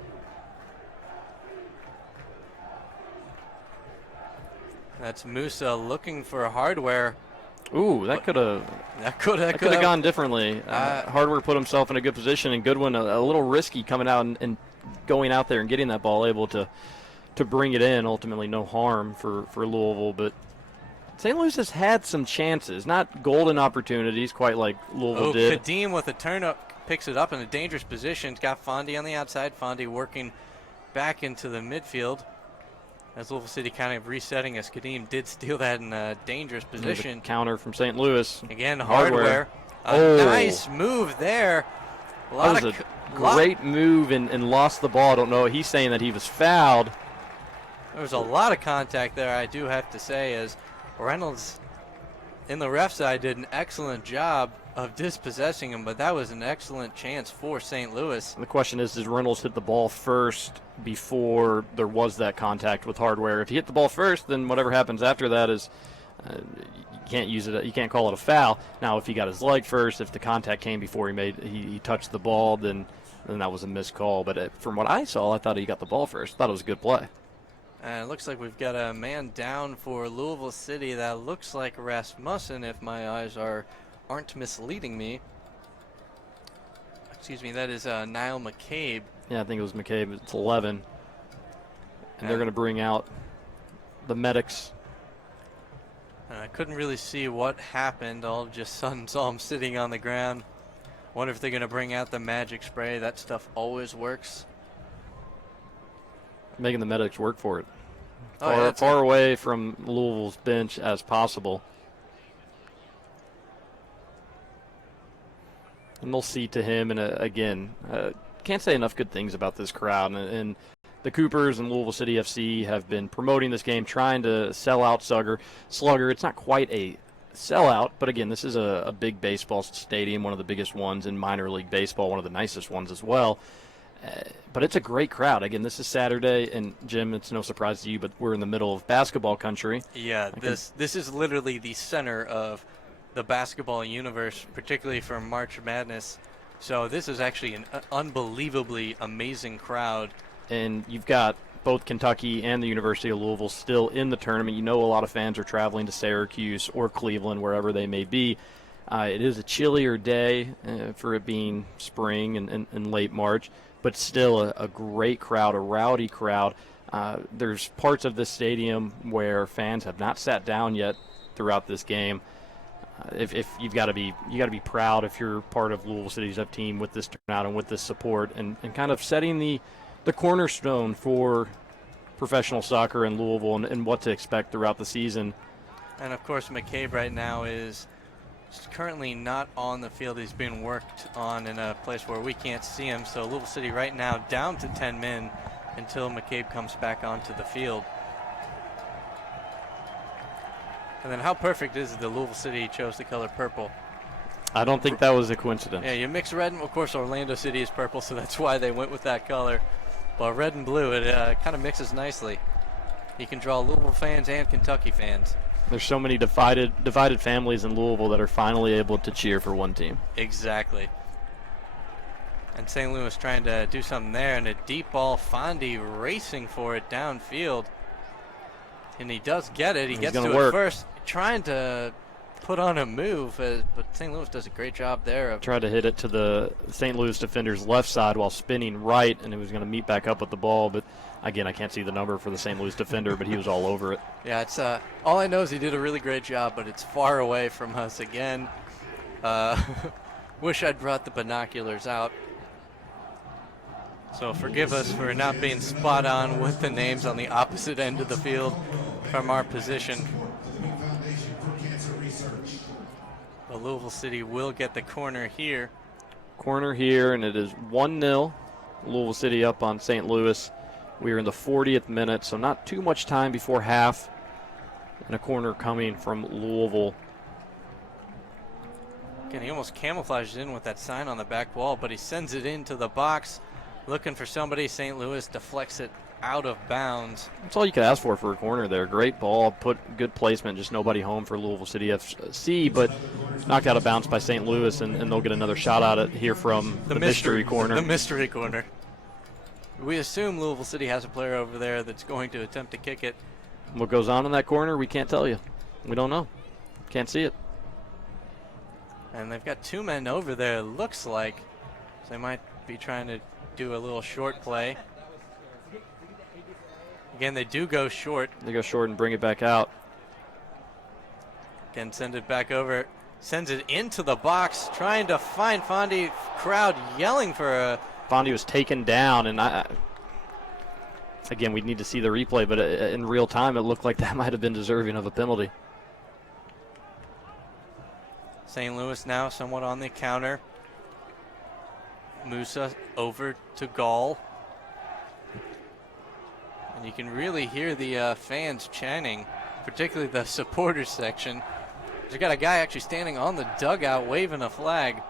That's Musa looking for a Hardware. Ooh, that could have gone differently. Hardware put himself in a good position, and Goodwin a little risky coming out and going out there and getting that ball, able to bring it in. Ultimately, no harm for Louisville, but St. Louis has had some chances, not golden opportunities, quite like Louisville did. Kadeem with a turn up picks it up in a dangerous position. Got Fondy on the outside. Fondy working back into the midfield. As Louisville City kind of resetting as Kadeem did steal that in a dangerous position. Counter from St. Louis. Again, Hardware. A nice move there. That was a great move and lost the ball. I don't know. He's saying that he was fouled. There was a lot of contact there, I do have to say, as Reynolds in the ref side did an excellent job of dispossessing him, but that was an excellent chance for St. Louis. The question is, did Reynolds hit the ball first before there was that contact with Hardware? If he hit the ball first, then whatever happens after that is You can't use it. You can't call it a foul. Now, if he got his leg first, if the contact came before he touched the ball, then that was a missed call. But from what I saw, I thought he got the ball first. I thought it was a good play. And it looks like we've got a man down for Louisville City. That looks like Rasmussen, if my eyes aren't misleading me. Excuse me, that is Niall McCabe. Yeah, I think it was McCabe. It's 11. And they're going to bring out the medics. I couldn't really see what happened. All just sudden saw him sitting on the ground. Wonder if they're going to bring out the magic spray. That stuff always works. Making the medics work for it. Oh, Far away from Louisville's bench as possible. And they'll see to him. And again, can't say enough good things about this crowd. And the Coopers and Louisville City FC have been promoting this game, trying to sell out Slugger. It's not quite a sellout, but again, this is a big baseball stadium, one of the biggest ones in minor league baseball, one of the nicest ones as well. But it's a great crowd. Again, this is Saturday, and Jim, it's no surprise to you, but we're in the middle of basketball country. Yeah, this is literally the center of the basketball universe, particularly for March Madness. So this is actually an unbelievably amazing crowd. And you've got both Kentucky and the University of Louisville still in the tournament. You know a lot of fans are traveling to Syracuse or Cleveland, wherever they may be. It is a chillier day for it being spring and late March, but still a great crowd, a rowdy crowd. There's parts of this stadium where fans have not sat down yet throughout this game. If you got to be proud if you're part of Louisville City's up team with this turnout and with this support and kind of setting the cornerstone for professional soccer in Louisville and what to expect throughout the season. And of course, McCabe right now is currently not on the field. He's being worked on in a place where we can't see him. So Louisville City right now down to 10 men until McCabe comes back onto the field. And then how perfect is it that Louisville City chose the color purple? I don't think that was a coincidence. Yeah, you mix red and, of course, Orlando City is purple, so that's why they went with that color. But red and blue, it kind of mixes nicely. You can draw Louisville fans and Kentucky fans. There's so many divided families in Louisville that are finally able to cheer for one team. Exactly. And St. Louis trying to do something there, and a deep ball, Fondy racing for it downfield. And he does get it. He gets to it first, trying to put on a move, but St. Louis does a great job there. Tried to hit it to the St. Louis defender's left side while spinning right, and he was going to meet back up with the ball, but again, I can't see the number for the St. Louis defender, but he was all over it. Yeah, it's all I know is he did a really great job, but it's far away from us again. Wish I'd brought the binoculars out. So forgive us for not being spot on with the names on the opposite end of the field from our position. But Louisville City will get the corner here. And it is 1-0. Louisville City up on St. Louis. We are in the 40th minute, so not too much time before half. And a corner coming from Louisville. Again, he almost camouflaged in with that sign on the back wall, but he sends it into the box. Looking for somebody. St. Louis deflects it out of bounds. That's all you could ask for a corner there. Great ball, put good placement, just nobody home for Louisville City FC, but knocked out of bounds by St. Louis, and they'll get another shot at it here from the mystery corner. The mystery corner. We assume Louisville City has a player over there that's going to attempt to kick it. What goes on in that corner, we can't tell you. We don't know. Can't see it. And they've got two men over there, it looks like. So they might be trying to do a little short play. Again, they do go short. They go short and bring it back out. Again, send it back over. Sends it into the box, trying to find Fondy. Crowd yelling for a... Fondy was taken down, and again, we'd need to see the replay, but in real time, it looked like that might have been deserving of a penalty. St. Louis now somewhat on the counter. Musa over to Gall. And you can really hear the fans chanting, particularly the supporters section. There's got a guy actually standing on the dugout waving a flag.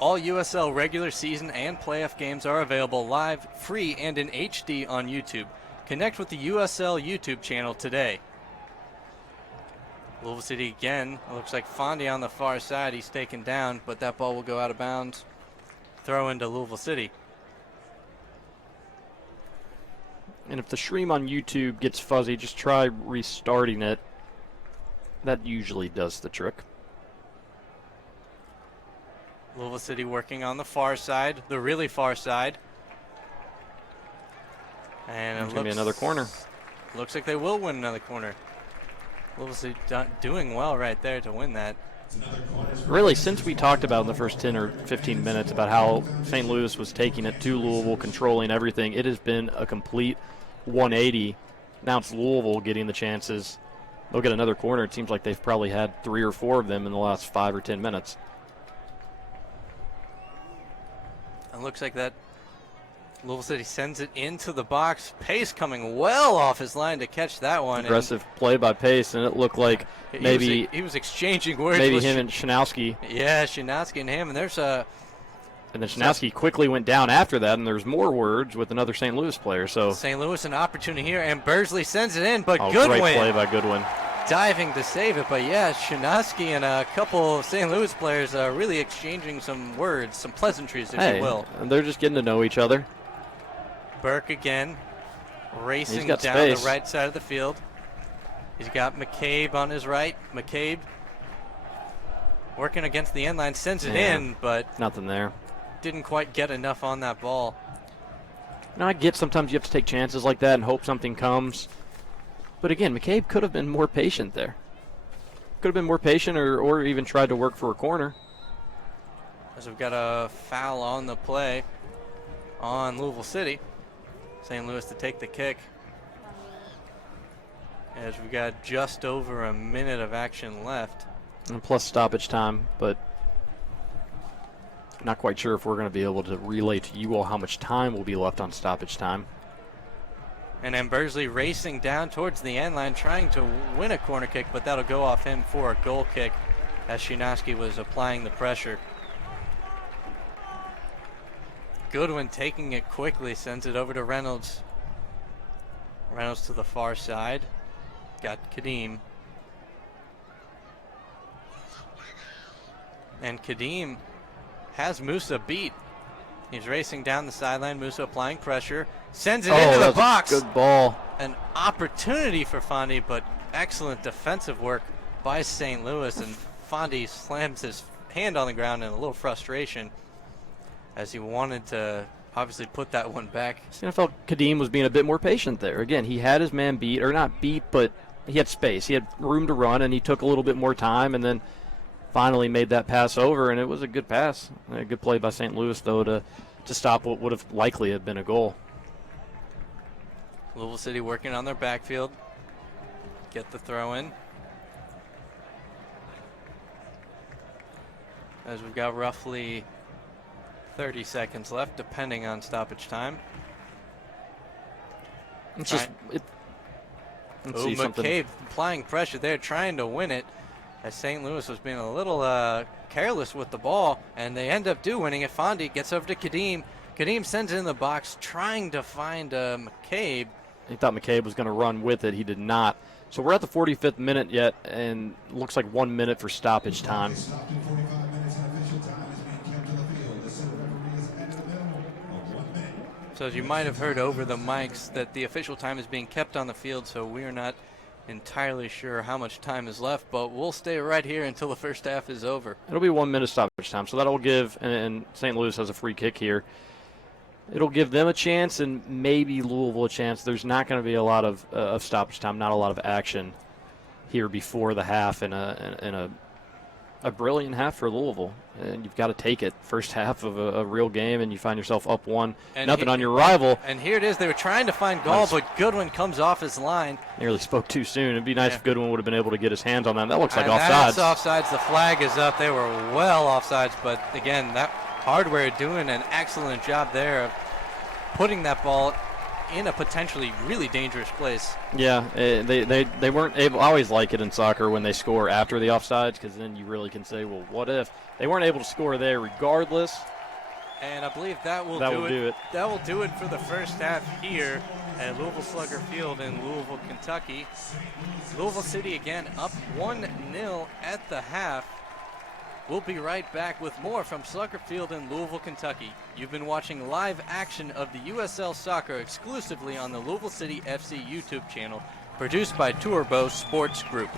All USL regular season and playoff games are available live, free, and in HD on YouTube. Connect with the USL YouTube channel today. Louisville City again. It looks like Fondy on the far side. He's taken down, but that ball will go out of bounds. Throw into Louisville City. And if the stream on YouTube gets fuzzy, just try restarting it. That usually does the trick. Louisville City working on the far side, the really far side. And It's going to be another corner. Looks like they will win another corner. Louisville City doing well right there to win that. Really, since we talked about in the first 10 or 15 minutes about how St. Louis was taking it to Louisville, controlling everything, it has been a complete 180. Now it's Louisville getting the chances. They'll get another corner. It seems like they've probably had 3 or 4 of them in the last 5 or 10 minutes. It looks like that Louisville City sends it into the box. Pace coming well off his line to catch that one. Aggressive play by Pace, and it looked like maybe he was exchanging words. Maybe with him and Shanowski. Yeah, Shanowski and him, and there's a. And then Shanowski quickly went down after that, and there's more words with another St. Louis player. So St. Louis an opportunity here, and Bursley sends it in, but Great play by Goodwin. Diving to save it, but yeah, Shanowski and a couple of St. Louis players really exchanging some words, some pleasantries, if you will. And they're just getting to know each other. Burke again, racing down space. the right side of the field. He's got McCabe on his right. McCabe working against the end line, sends it in, but nothing there. Didn't quite get enough on that ball. Now I get sometimes you have to take chances like that and hope something comes. But again, McCabe could have been more patient there. Could have been more patient or even tried to work for a corner. As we've got a foul on the play on Louisville City. St. Louis to take the kick. As we've got just over a minute of action left. And plus stoppage time, but not quite sure if we're going to be able to relay to you all how much time will be left on stoppage time. And then Bursley racing down towards the end line, trying to win a corner kick, but that'll go off him for a goal kick as Shinowski was applying the pressure. Goodwin taking it quickly, sends it over to Reynolds. Reynolds to the far side. Got Kadeem. And Kadeem has Musa beat. He's racing down the sideline. Musa applying pressure. Sends it into the box. Good ball. An opportunity for Fondy, but excellent defensive work by St. Louis. And Fondy slams his hand on the ground in a little frustration as he wanted to obviously put that one back. I felt Kadeem was being a bit more patient there. Again, he had his man beat, or not beat, but he had space. He had room to run, and he took a little bit more time, and then finally made that pass over, and it was a good pass. A good play by St. Louis, though, to stop what would have likely have been a goal. Louisville City working on their backfield. Get the throw in. As we've got roughly 30 seconds left, depending on stoppage time. It's just, let's see something. McCabe applying pressure there, trying to win it, as St. Louis was being a little careless with the ball, and they end up winning it. Fondy gets over to Kadeem. Kadeem sends it in the box, trying to find McCabe. He thought McCabe was going to run with it. He did not. So we're at the 45th minute yet, and looks like 1 minute for stoppage time. So as you might have heard over the mics, that the official time is being kept on the field, so we are not entirely sure how much time is left, but we'll stay right here until the first half is over. It'll be 1 minute stoppage time, so that'll give, and St. Louis has a free kick here. It'll give them a chance and maybe Louisville a chance. There's not going to be a lot of stoppage time, not a lot of action here before the half in a brilliant half for Louisville. And you've got to take it. First half of a real game, and you find yourself up 1-0 on your rival. And here it is. They were trying to find goal, but Goodwin comes off his line. Nearly spoke too soon. It'd be nice if Goodwin would have been able to get his hands on that. That looks like offsides. offsides. That's offsides. The flag is up. They were well offsides, but again, that Hardware doing an excellent job there of putting that ball in a potentially really dangerous place. Yeah, they weren't able. I always like it in soccer when they score after the offsides, because then you really can say, well, what if they weren't able to score there regardless? And I believe that will do it. That will do it for the first half here at Louisville Slugger Field in Louisville, Kentucky. Louisville City again up 1-0 at the half. We'll be right back with more from Slugger Field in Louisville, Kentucky. You've been watching live action of the USL Soccer exclusively on the Louisville City FC YouTube channel, produced by Turbo Sports Group.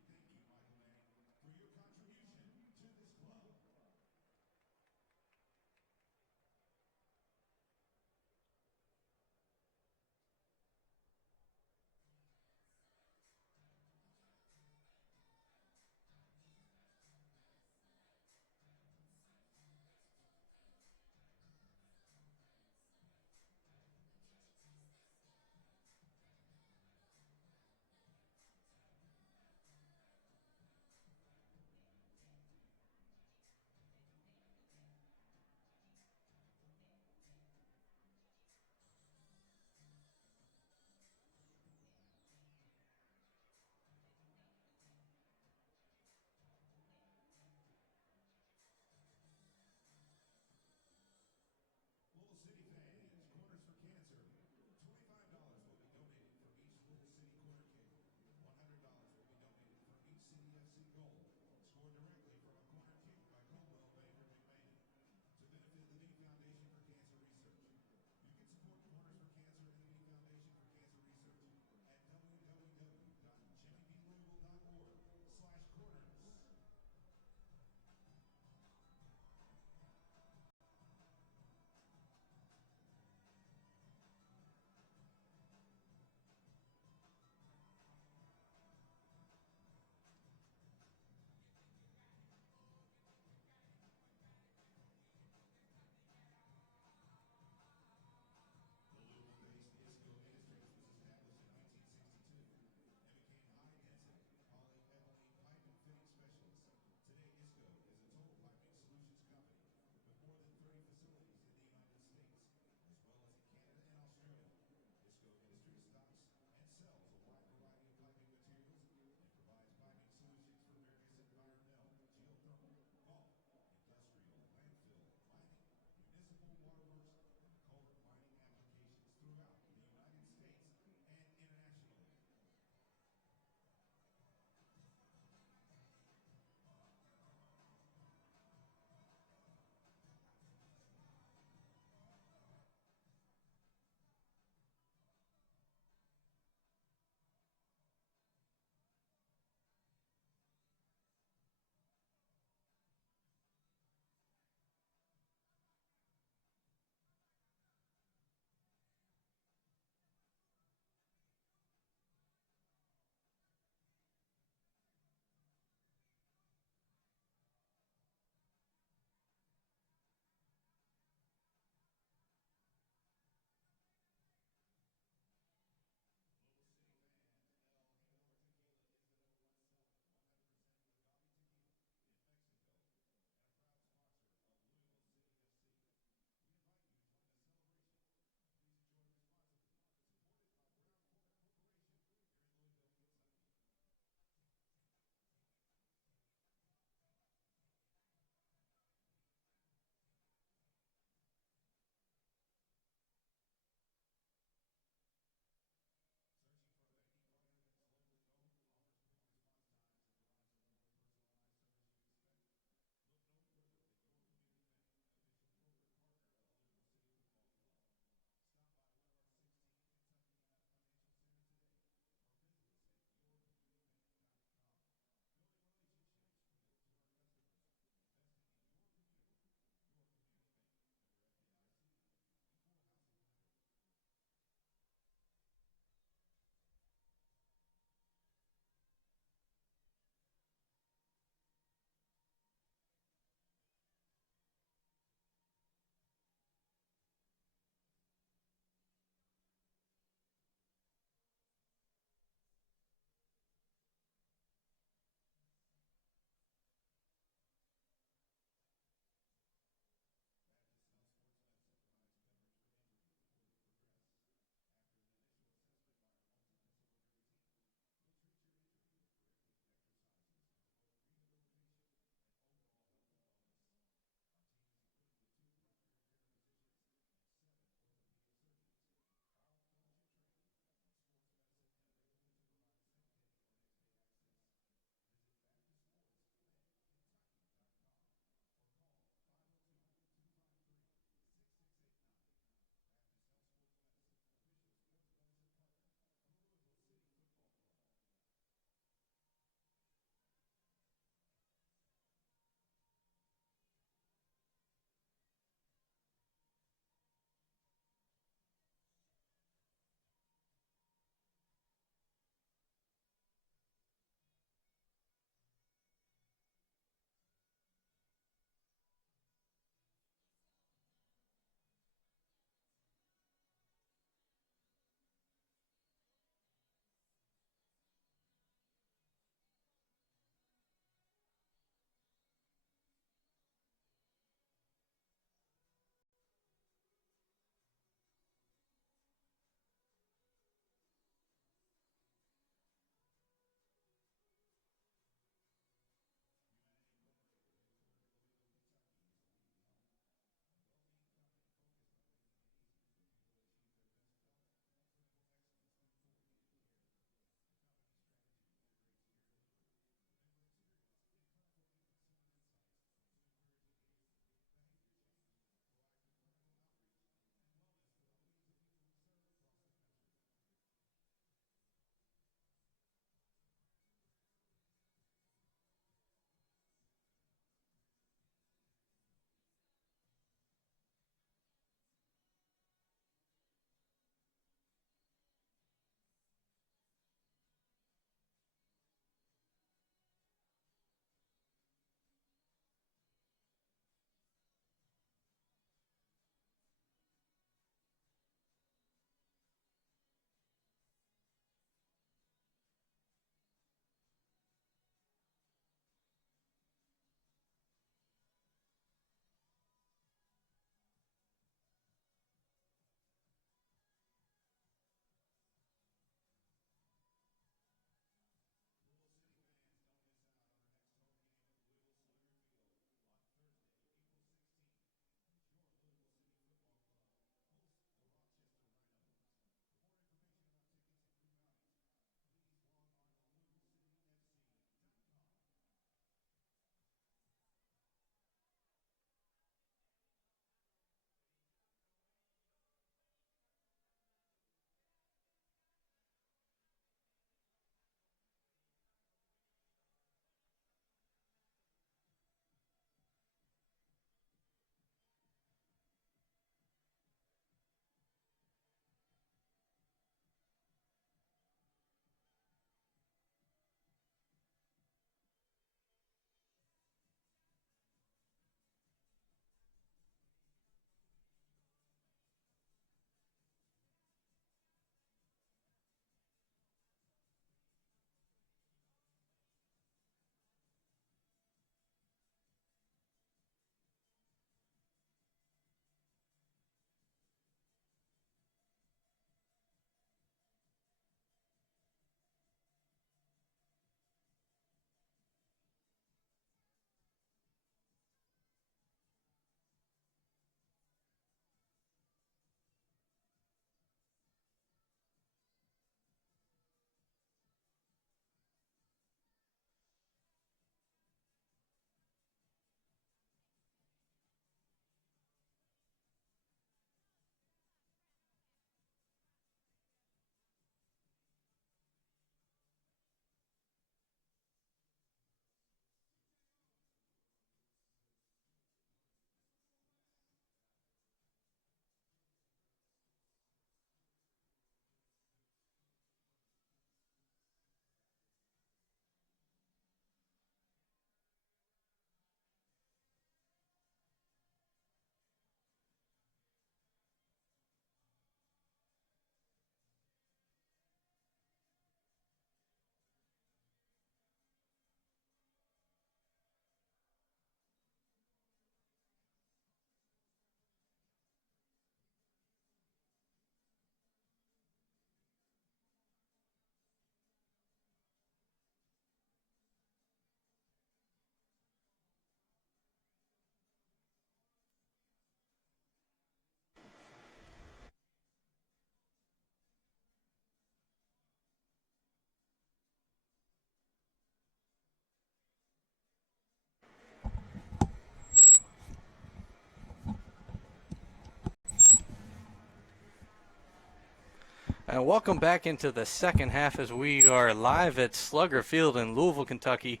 And welcome back into the second half as we are live at Slugger Field in Louisville, Kentucky.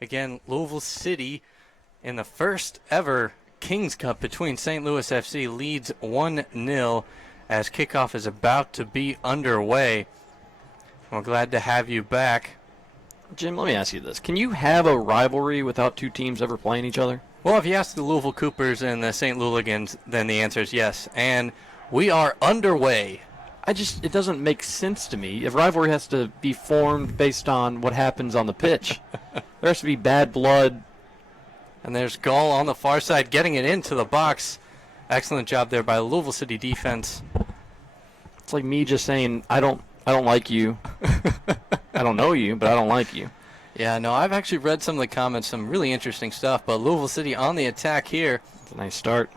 Again, Louisville City in the first ever Kings Cup between St. Louis FC leads 1-0 as kickoff is about to be underway. We're glad to have you back. Jim, let me ask you this. Can you have a rivalry without two teams ever playing each other? Well, if you ask the Louisville Coopers and the St. Louligans, then the answer is yes. And we are underway. It doesn't make sense to me. A rivalry has to be formed based on what happens on the pitch. There has to be bad blood. And there's Gall on the far side getting it into the box. Excellent job there by Louisville City defense. It's like me just saying, I don't like you. I don't know you, but I don't like you. Yeah, no, I've actually read some of the comments, some really interesting stuff, but Louisville City on the attack here. It's a nice start.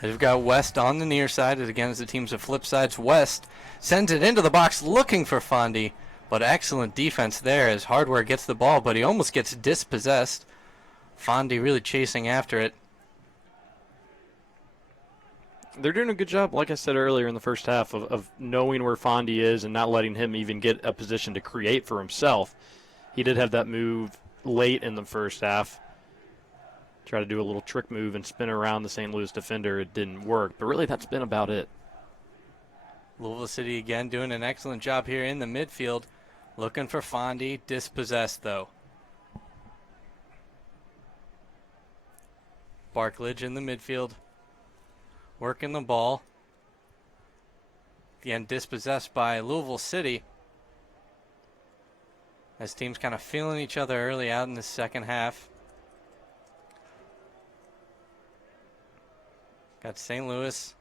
We've got West on the near side, as again as the teams of flip sides. West sends it into the box looking for Fondy, but excellent defense there as Hardware gets the ball, but he almost gets dispossessed. Fondy really chasing after it. They're doing a good job, like I said earlier in the first half, of knowing where Fondy is and not letting him even get a position to create for himself. He did have that move late in the first half. Try to do a little trick move and spin around the St. Louis defender. It didn't work, but really that's been about it. Louisville City again doing an excellent job here in the midfield. Looking for Fondy, dispossessed though. Barklage in the midfield. Working the ball. Again, dispossessed by Louisville City. As teams kind of feeling each other early out in the second half. Got St. Louis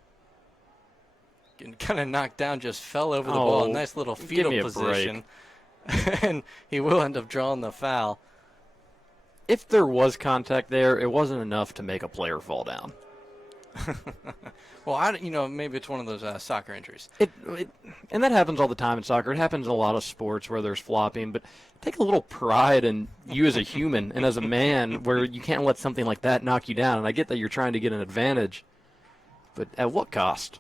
getting kind of knocked down, just fell over the ball. Nice little fetal position. And he will end up drawing the foul. If there was contact there, it wasn't enough to make a player fall down. Well, maybe it's one of those soccer injuries. And that happens all the time in soccer. It happens in a lot of sports where there's flopping. But take a little pride in you as a human and as a man where you can't let something like that knock you down. And I get that you're trying to get an advantage. But at what cost?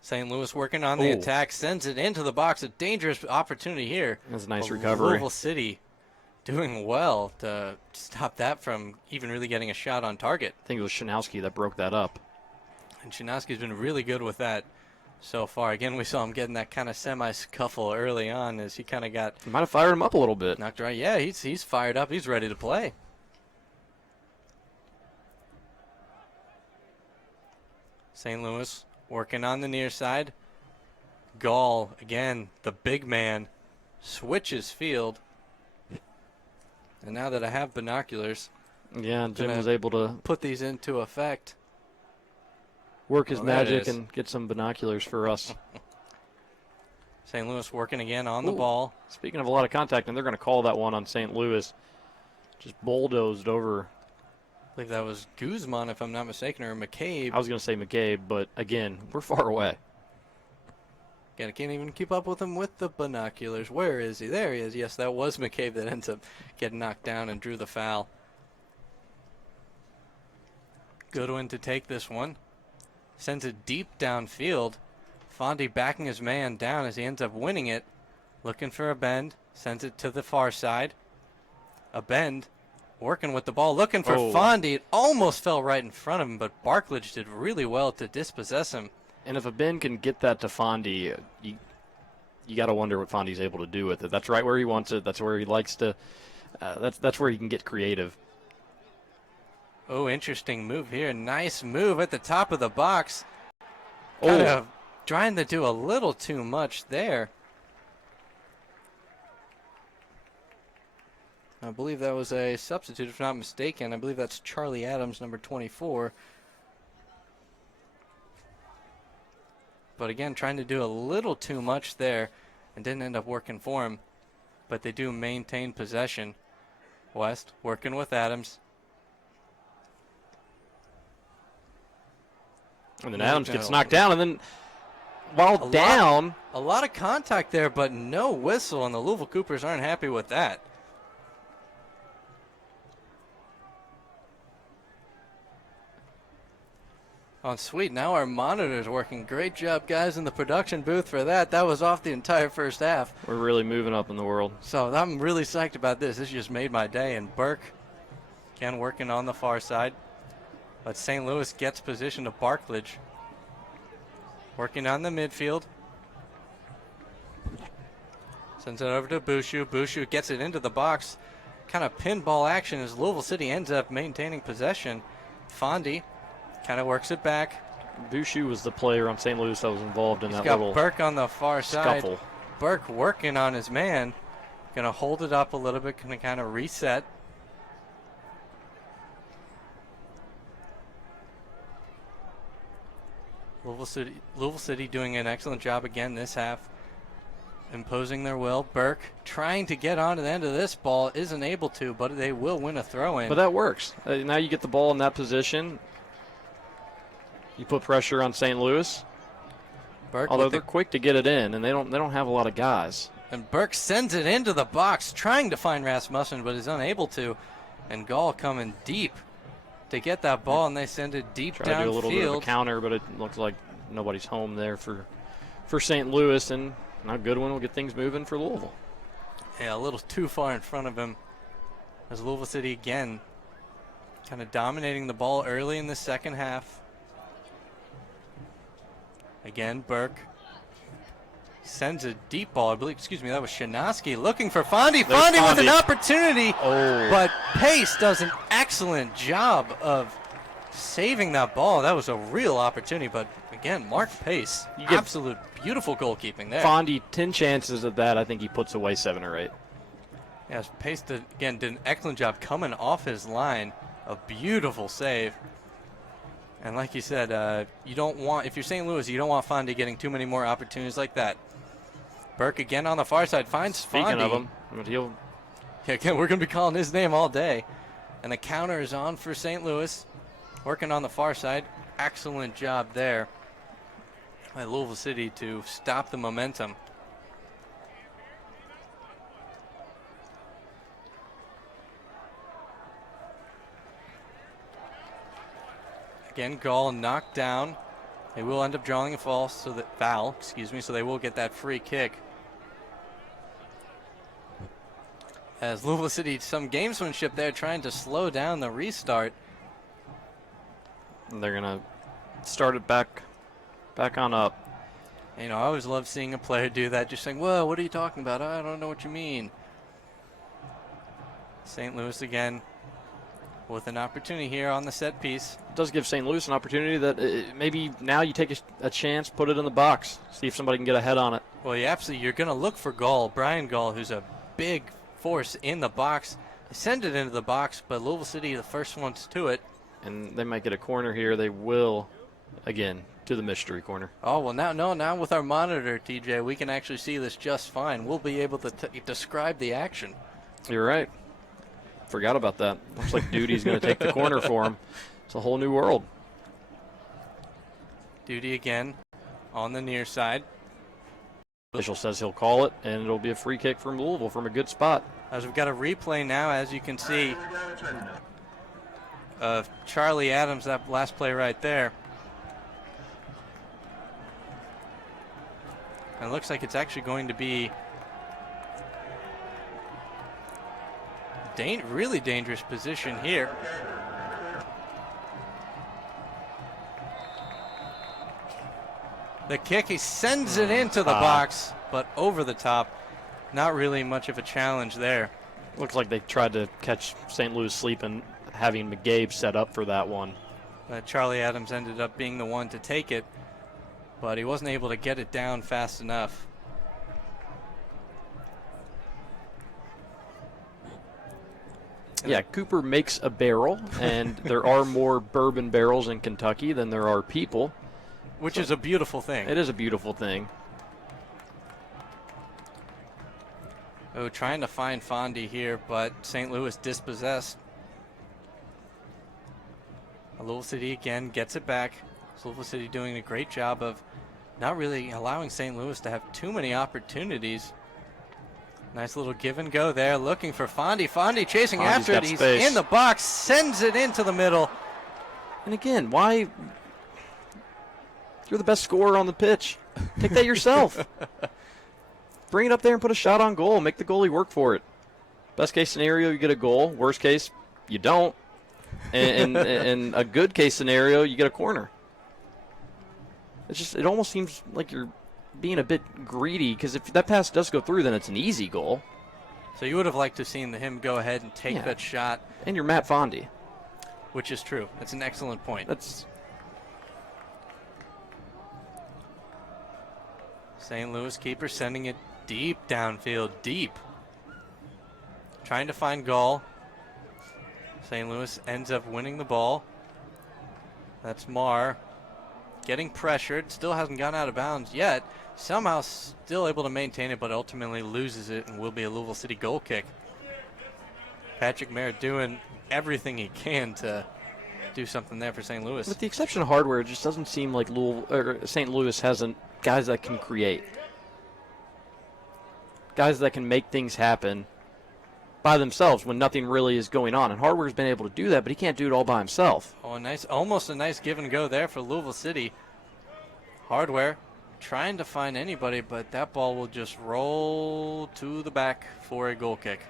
St. Louis working on the attack, sends it into the box. A dangerous opportunity here. That's a nice recovery. Louisville City doing well to stop that from even really getting a shot on target. I think it was Shanowski that broke that up. And Shanowski's been really good with that so far. Again, we saw him getting that kind of semi-scuffle early on as he kind of got... Might have fired him up a little bit. Knocked right. Yeah, he's fired up. He's ready to play. St. Louis working on the near side. Gall, again, the big man, switches field. And now that I have binoculars, yeah, Jim was able to put these into effect. Work his magic and get some binoculars for us. St. Louis working again on the ball. Speaking of a lot of contact, and they're going to call that one on St. Louis. Just bulldozed over. I believe that was Guzman, if I'm not mistaken, or McCabe. I was going to say McCabe, but again, we're far away. Again, I can't even keep up with him with the binoculars. Where is he? There he is. Yes, that was McCabe that ends up getting knocked down and drew the foul. Goodwin to take this one. Sends it deep downfield. Fondy backing his man down as he ends up winning it. Looking for a bend. Sends it to the far side. A bend. Working with the ball. Looking for Fondy. It almost fell right in front of him, but Barklage did really well to dispossess him. And if a Ben can get that to Fondy, you got to wonder what Fondy's able to do with it. That's right where he wants it. That's where he likes to. That's where he can get creative. Oh, interesting move here. Nice move at the top of the box. Kind of trying to do a little too much there. I believe that was a substitute, if not mistaken. I believe that's Charlie Adams, number 24. But again, trying to do a little too much there and didn't end up working for him. But they do maintain possession. West working with Adams. And then Adams gets knocked down, and then while down. A lot of contact there, but no whistle, and the Louisville Coopers aren't happy with that. Oh, sweet. Now our monitor's working. Great job, guys, in the production booth for that. That was off the entire first half. We're really moving up in the world. So I'm really psyched about this. This just made my day. And Burke, again, working on the far side. But St. Louis gets position to Barklage. Working on the midfield. Sends it over to Bushu. Bushu gets it into the box. Kind of pinball action as Louisville City ends up maintaining possession. Fondy kind of works it back. Bushu was the player on St. Louis that was involved in He's that got little Burke on the far side. scuffle. Burke working on his man. Going to hold it up a little bit. Going to kind of reset. Louisville City doing an excellent job again this half. Imposing their will. Burke trying to get on to the end of this ball. Isn't able to, but they will win a throw-in. But that works. Now you get the ball in that position. You put pressure on St. Louis. Burke, although they're quick to get it in, and they don't have a lot of guys. And Burke sends it into the box, trying to find Rasmussen, but is unable to. And Gall coming deep to get that ball, and they send it deep downfield. Try to do a little bit of a counter, but it looks like nobody's home there for St. Louis, and now Goodwin will get things moving for Louisville. Yeah, a little too far in front of him. As Louisville City again kind of dominating the ball early in the second half. Again, Burke sends a deep ball. I believe, excuse me, that was Shanoski looking for Fondy. Fondy with an opportunity, but Pace does an excellent job of saving that ball. That was a real opportunity, but again, Mark Pace, absolute beautiful goalkeeping there. Fondy, 10 chances of that. I think he puts away 7 or 8. Yes, Pace did an excellent job coming off his line. A beautiful save. And like you said, you don't want, if you're St. Louis, you don't want Fondy getting too many more opportunities like that. Burke again on the far side finds Fondy. Speaking of him, yeah, again, we're going to be calling his name all day. And the counter is on for St. Louis. Working on the far side. Excellent job there by Louisville City to stop the momentum. Again, Gall knocked down. They will end up drawing a foul, so they will get that free kick. As Louisville City, some gamesmanship there, trying to slow down the restart. And they're going to start it back on up. You know, I always love seeing a player do that, just saying, whoa, what are you talking about? I don't know what you mean. St. Louis again with an opportunity here on the set piece. It does give St. Louis an opportunity that maybe now you take a chance, put it in the box, see if somebody can get a head on it. Well, yeah, absolutely. You're going to look for Gall, Brian Gall, who's a big force in the box. They send it into the box, but Louisville City, the first ones to it. And they might get a corner here. They will, again, to the mystery corner. Oh, well, now with our monitor, TJ, we can actually see this just fine. We'll be able to describe the action. You're right. Forgot about that. Looks like Duty's going to take the corner for him. It's a whole new world. Duty again on the near side. Official says he'll call it, and it'll be a free kick from Louisville from a good spot. As we've got a replay now, as you can see, of Charlie Adams, that last play right there. And it looks like it's actually going to be really dangerous position here. The kick, he sends it into the box, but over the top. Not really much of a challenge there. Looks like they tried to catch St. Louis sleeping, having McGabe set up for that one. Charlie Adams ended up being the one to take it, but he wasn't able to get it down fast enough. Yeah, Cooper makes a barrel, and there are more bourbon barrels in Kentucky than there are people. Which is a beautiful thing. It is a beautiful thing. Oh, trying to find Fondy here, but St. Louis dispossessed. Louisville City again gets it back. Louisville City doing a great job of not really allowing St. Louis to have too many opportunities. Nice little give and go there, looking for Fondy. Fondy chasing after it. He's in the box, sends it into the middle. And again, why You're the best scorer on the pitch. Take that yourself. Bring it up there and put a shot on goal. Make the goalie work for it. Best case scenario, you get a goal. Worst case, you don't. And a good case scenario, you get a corner. It almost seems like you're being a bit greedy, because if that pass does go through, then it's an easy goal. So you would have liked to have seen him go ahead and take that shot. And you're Matt Fondy. Which is true. That's an excellent point. St. Louis keeper sending it deep downfield, deep. Trying to find Gall. St. Louis ends up winning the ball. That's Marr. Getting pressured. Still hasn't gone out of bounds yet. Somehow still able to maintain it, but ultimately loses it and will be a Louisville City goal kick. Patrick Merritt doing everything he can to do something there for St. Louis. With the exception of Hardware, it just doesn't seem like St. Louis hasn't guys that can create. Guys that can make things happen by themselves when nothing really is going on. And Hardware's been able to do that, but he can't do it all by himself. Oh, almost a nice give and go there for Louisville City. Hardware trying to find anybody, but that ball will just roll to the back for a goal kick.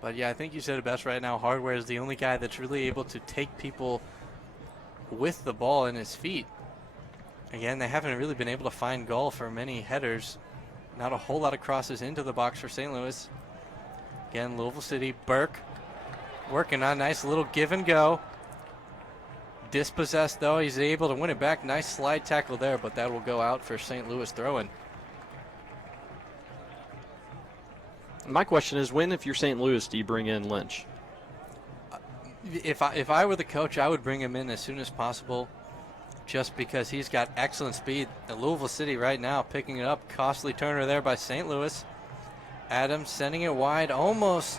But yeah, I think you said it best right now. Hardware is the only guy that's really able to take people with the ball in his feet. Again, they haven't really been able to find goal for many headers. Not a whole lot of crosses into the box for St. Louis. Again, Louisville City, Burke working on nice little give and go. Dispossessed though, he's able to win it back. Nice slide tackle there, but that will go out for St. Louis throw-in. My question is, when, if you're St. Louis, do you bring in Lynch? If I were the coach, I would bring him in as soon as possible, just because he's got excellent speed. At Louisville City right now picking it up. Costly turner there by St. Louis. Adams sending it wide. Almost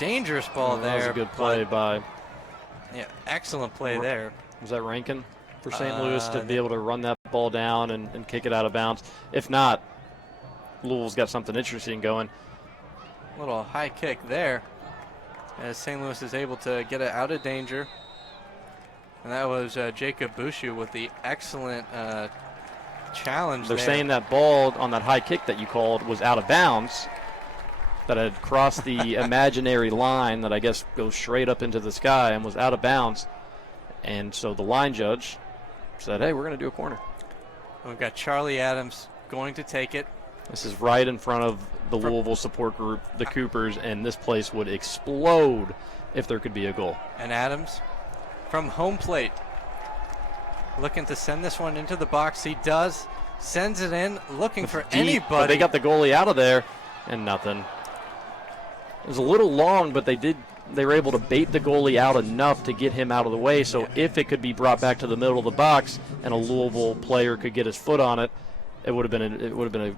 dangerous ball there. That was a good play by... Yeah, excellent play there. Was that Rankin for St. Louis to be able to run that ball down and kick it out of bounds? If not, Louisville's got something interesting going. Little high kick there as St. Louis is able to get it out of danger. And that was Jacob Bouchou with the excellent challenge They're there. saying that ball on that high kick that you called was out of bounds, that had crossed the imaginary line that I guess goes straight up into the sky and was out of bounds. And so the line judge said, hey, we're going to do a corner. We've got Charlie Adams going to take it. This is right in front of the Louisville support group, the Coopers, and this place would explode if there could be a goal. And Adams from home plate looking to send this one into the box. He does. Sends it in, looking for anybody. But they got the goalie out of there and nothing. It was a little long, but they were able to bait the goalie out enough to get him out of the way, so if it could be brought back to the middle of the box and a Louisville player could get his foot on it, it would have been a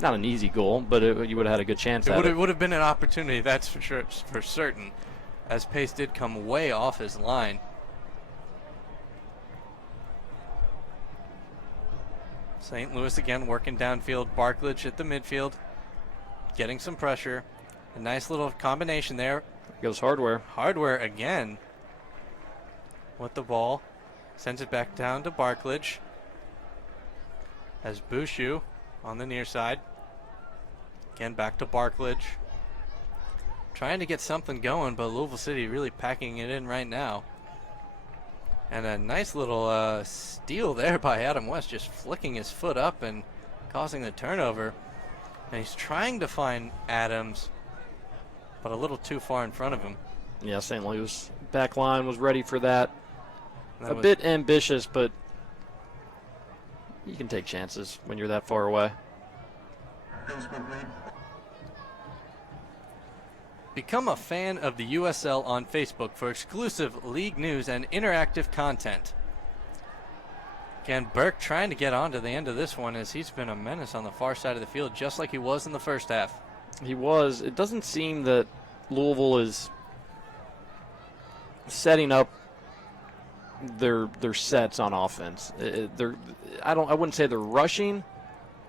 not an easy goal, but you would have had a good chance at it. It would have been an opportunity, that's for sure, for certain, as pace did come way off his line. St. Louis again working downfield. Barklage at the midfield, getting some pressure. A nice little combination there. Goes Hardware. Hardware again with the ball. Sends it back down to Barklage. As Bouchou on the near side. Again, back to Barklage. Trying to get something going, but Louisville City really packing it in right now. And a nice little steal there by Adam West, just flicking his foot up and causing the turnover. And he's trying to find Adams, but a little too far in front of him. Yeah, St. Louis back line was ready for that. A bit ambitious, but you can take chances when you're that far away. Become a fan of the USL on Facebook for exclusive league news and interactive content. Again, Burke trying to get on to the end of this one as he's been a menace on the far side of the field, just like he was in the first half. He was. It doesn't seem that Louisville is setting up their sets on offense. I wouldn't say they're rushing.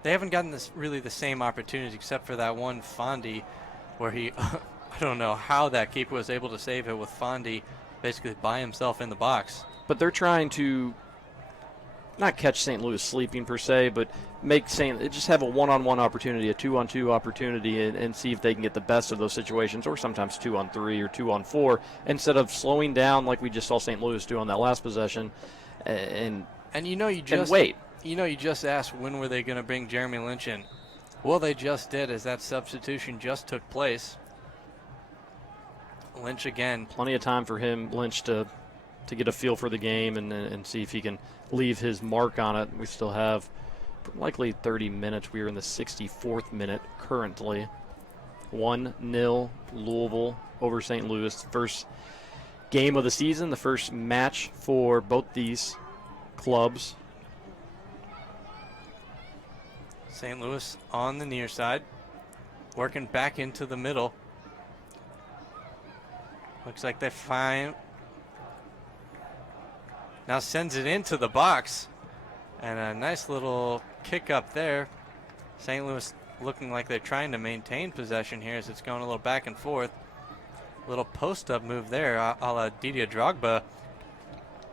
They haven't gotten really the same opportunities except for that one Fondy where he I don't know how that keeper was able to save it with Fondy basically by himself in the box. But they're trying to not catch St. Louis sleeping per se, but just have a one-on-one opportunity, a two-on-two opportunity, and see if they can get the best of those situations, or sometimes 2-on-3 or 2-on-4, instead of slowing down like we just saw St. Louis do on that last possession, and wait. You just asked when were they going to bring Jeremy Lynch in. Well, they just did, as that substitution just took place. Lynch again. Plenty of time for Lynch, to get a feel for the game and see if he can leave his mark on it. We still have likely 30 minutes. We are in the 64th minute currently. 1-0 Louisville over St. Louis. First game of the season, the first match for both these clubs. St. Louis on the near side, working back into the middle. Looks like they're fine. Now sends it into the box. And a nice little kick up there. St. Louis looking like they're trying to maintain possession here as it's going a little back and forth. Little post-up move there, a la Didier Drogba.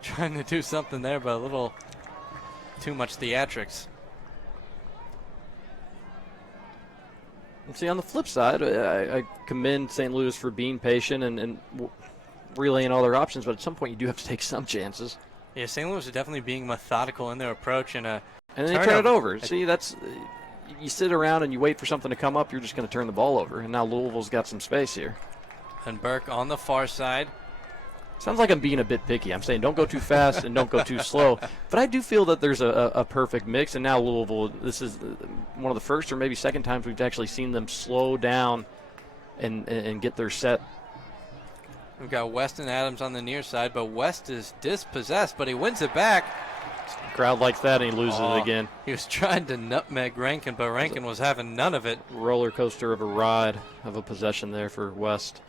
Trying to do something there, but a little too much theatrics. See, on the flip side, I commend St. Louis for being patient and relaying all their options, but at some point you do have to take some chances. Yeah, St. Louis is definitely being methodical in their approach, and then they turn it over. See, that's you sit around and you wait for something to come up, you're just going to turn the ball over, and now Louisville's got some space here. And Burke on the far side. Sounds like I'm being a bit picky. I'm saying don't go too fast and don't go too slow. But I do feel that there's a perfect mix. And now Louisville, this is one of the first or maybe second times we've actually seen them slow down and get their set. We've got Weston Adams on the near side, but West is dispossessed, but he wins it back. Crowd likes that, and he loses it again. He was trying to nutmeg Rankin, but Rankin was having none of it. Roller coaster of a ride of a possession there for West.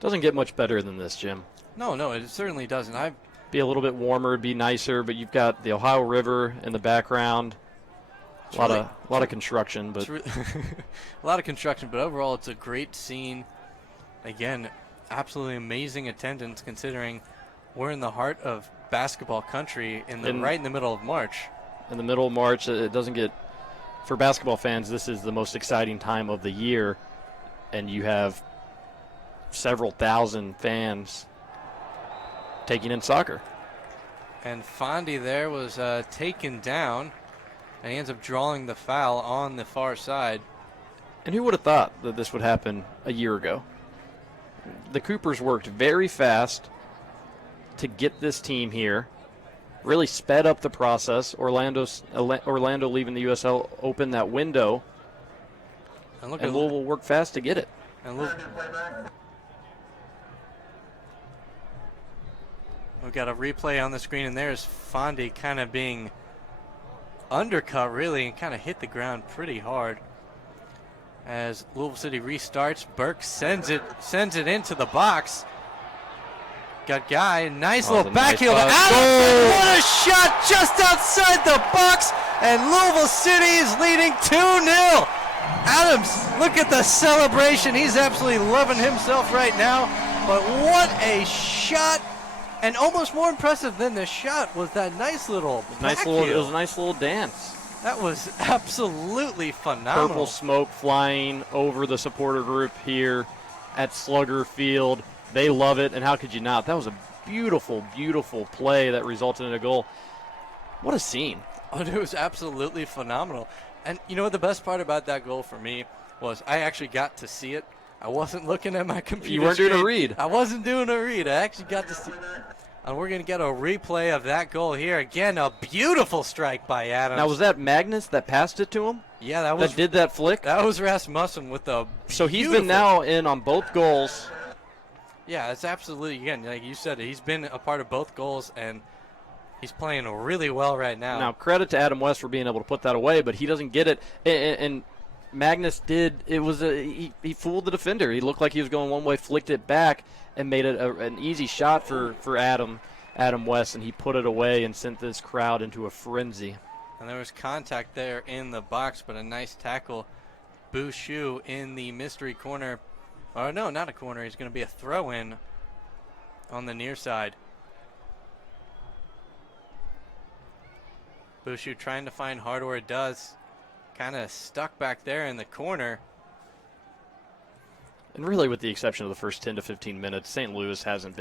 Doesn't get much better than this, Jim. No, it certainly doesn't. Be a little bit warmer, it'd be nicer, but you've got the Ohio River in the background. A lot of construction, but a lot of construction, but overall it's a great scene. Again, absolutely amazing attendance considering we're in the heart of basketball country right in the middle of March. In the middle of March, it doesn't get, for basketball fans, this is the most exciting time of the year, and you have several thousand fans taking in soccer. And Fondy there was taken down, and he ends up drawing the foul on the far side. And who would have thought that this would happen a year ago? The Coopers worked very fast to get this team here, really sped up the process. Orlando leaving the USL Open that window, and Louisville worked fast to get it. And we've got a replay on the screen, and there's Fondy kind of being undercut, really, and kind of hit the ground pretty hard. As Louisville City restarts, Burke sends it into the box. Got Guy, nice little backheel. What a shot just outside the box, and Louisville City is leading 2-0. Adams, look at the celebration. He's absolutely loving himself right now. But what a shot. And almost more impressive than the shot was that nice little backheel. It was a nice little dance. That was absolutely phenomenal. Purple smoke flying over the supporter group here at Slugger Field. They love it, and how could you not? That was a beautiful, beautiful play that resulted in a goal. What a scene. Oh, it was absolutely phenomenal. And you know what the best part about that goal for me was? I actually got to see it. I wasn't looking at my computer. You weren't doing a read. I wasn't doing a read. I actually got to see it. And we're going to get a replay of that goal here. Again, a beautiful strike by Adams. Now, was that Magnus that passed it to him? Yeah, that did that flick? That was Rasmussen with the So he's been now in on both goals. Yeah, it's absolutely, again, like you said, he's been a part of both goals, and he's playing really well right now. Now, credit to Adam West for being able to put that away, but he doesn't get it. And Magnus did. It was he fooled the defender. He looked like he was going one way, flicked it back, and made it an easy shot for Adam West, and he put it away and sent this crowd into a frenzy. And there was contact there in the box, but a nice tackle Bouchou in the mystery corner. Oh, no, not a corner. He's going to be a throw-in on the near side. Bouchou trying to find Hardware. Does. Kind of stuck back there in the corner. And really, with the exception of the first 10 to 15 minutes, St. Louis hasn't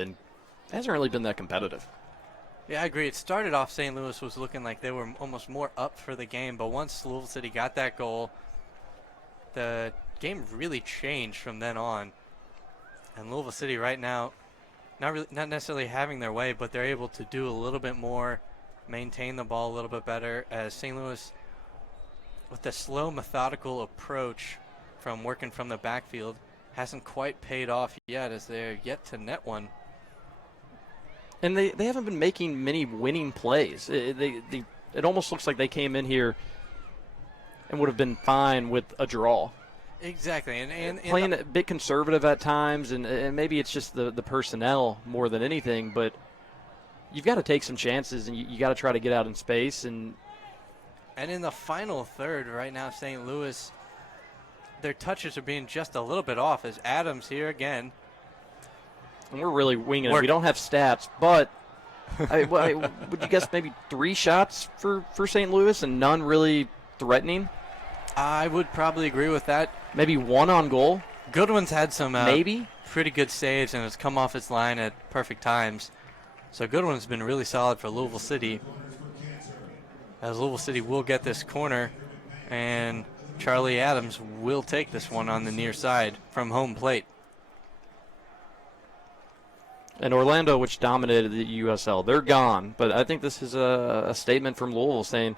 really been that competitive. Yeah, I agree. It started off St. Louis was looking like they were almost more up for the game, but once Louisville City got that goal, the game really changed from then on. And Louisville City right now, not necessarily having their way, but they're able to do a little bit more, maintain the ball a little bit better, as St. Louis, with the slow, methodical approach from working from the backfield, hasn't quite paid off yet, as they're yet to net one. And they haven't been making many winning plays. It almost looks like they came in here and would have been fine with a draw. Exactly. And playing a bit conservative at times, and maybe it's just the personnel more than anything, but you've got to take some chances, and you got to try to get out in space. And in the final third right now, St. Louis, their touches are being just a little bit off, as Adams here again. And we're really winging it. We don't have stats, but would you guess maybe 3 shots for St. Louis and none really threatening? I would probably agree with that. Maybe 1 on goal? Goodwin's had some maybe pretty good saves and has come off his line at perfect times. So Goodwin's been really solid for Louisville City. As Louisville City will get this corner, and Charlie Adams will take this one on the near side from home plate. And Orlando, which dominated the USL, they're gone. But I think this is a statement from Louisville saying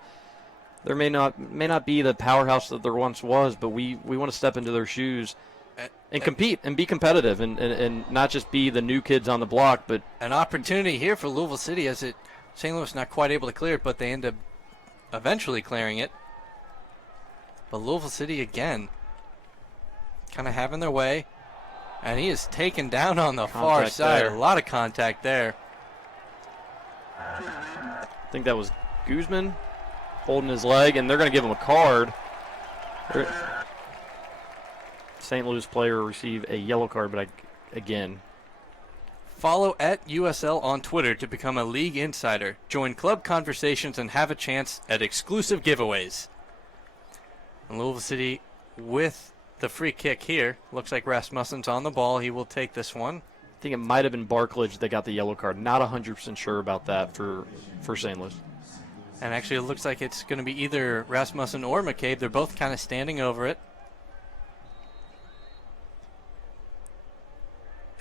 there may not be the powerhouse that there once was, but we want to step into their shoes and compete and be competitive and not just be the new kids on the block. But an opportunity here for Louisville City, as St. Louis not quite able to clear it, but they end up eventually clearing it. But Louisville City again kind of having their way. And he is taken down on the far side. A lot of contact there. I think that was Guzman holding his leg, and they're going to give him a card. St. Louis player received a yellow card, but again. Follow at USL on Twitter to become a league insider. Join club conversations and have a chance at exclusive giveaways. And Louisville City with the free kick here. Looks like Rasmussen's on the ball. He will take this one. I think it might have been Barklage that got the yellow card. Not 100% sure about that for St. Louis. And actually it looks like it's going to be either Rasmussen or McCabe. They're both kind of standing over it.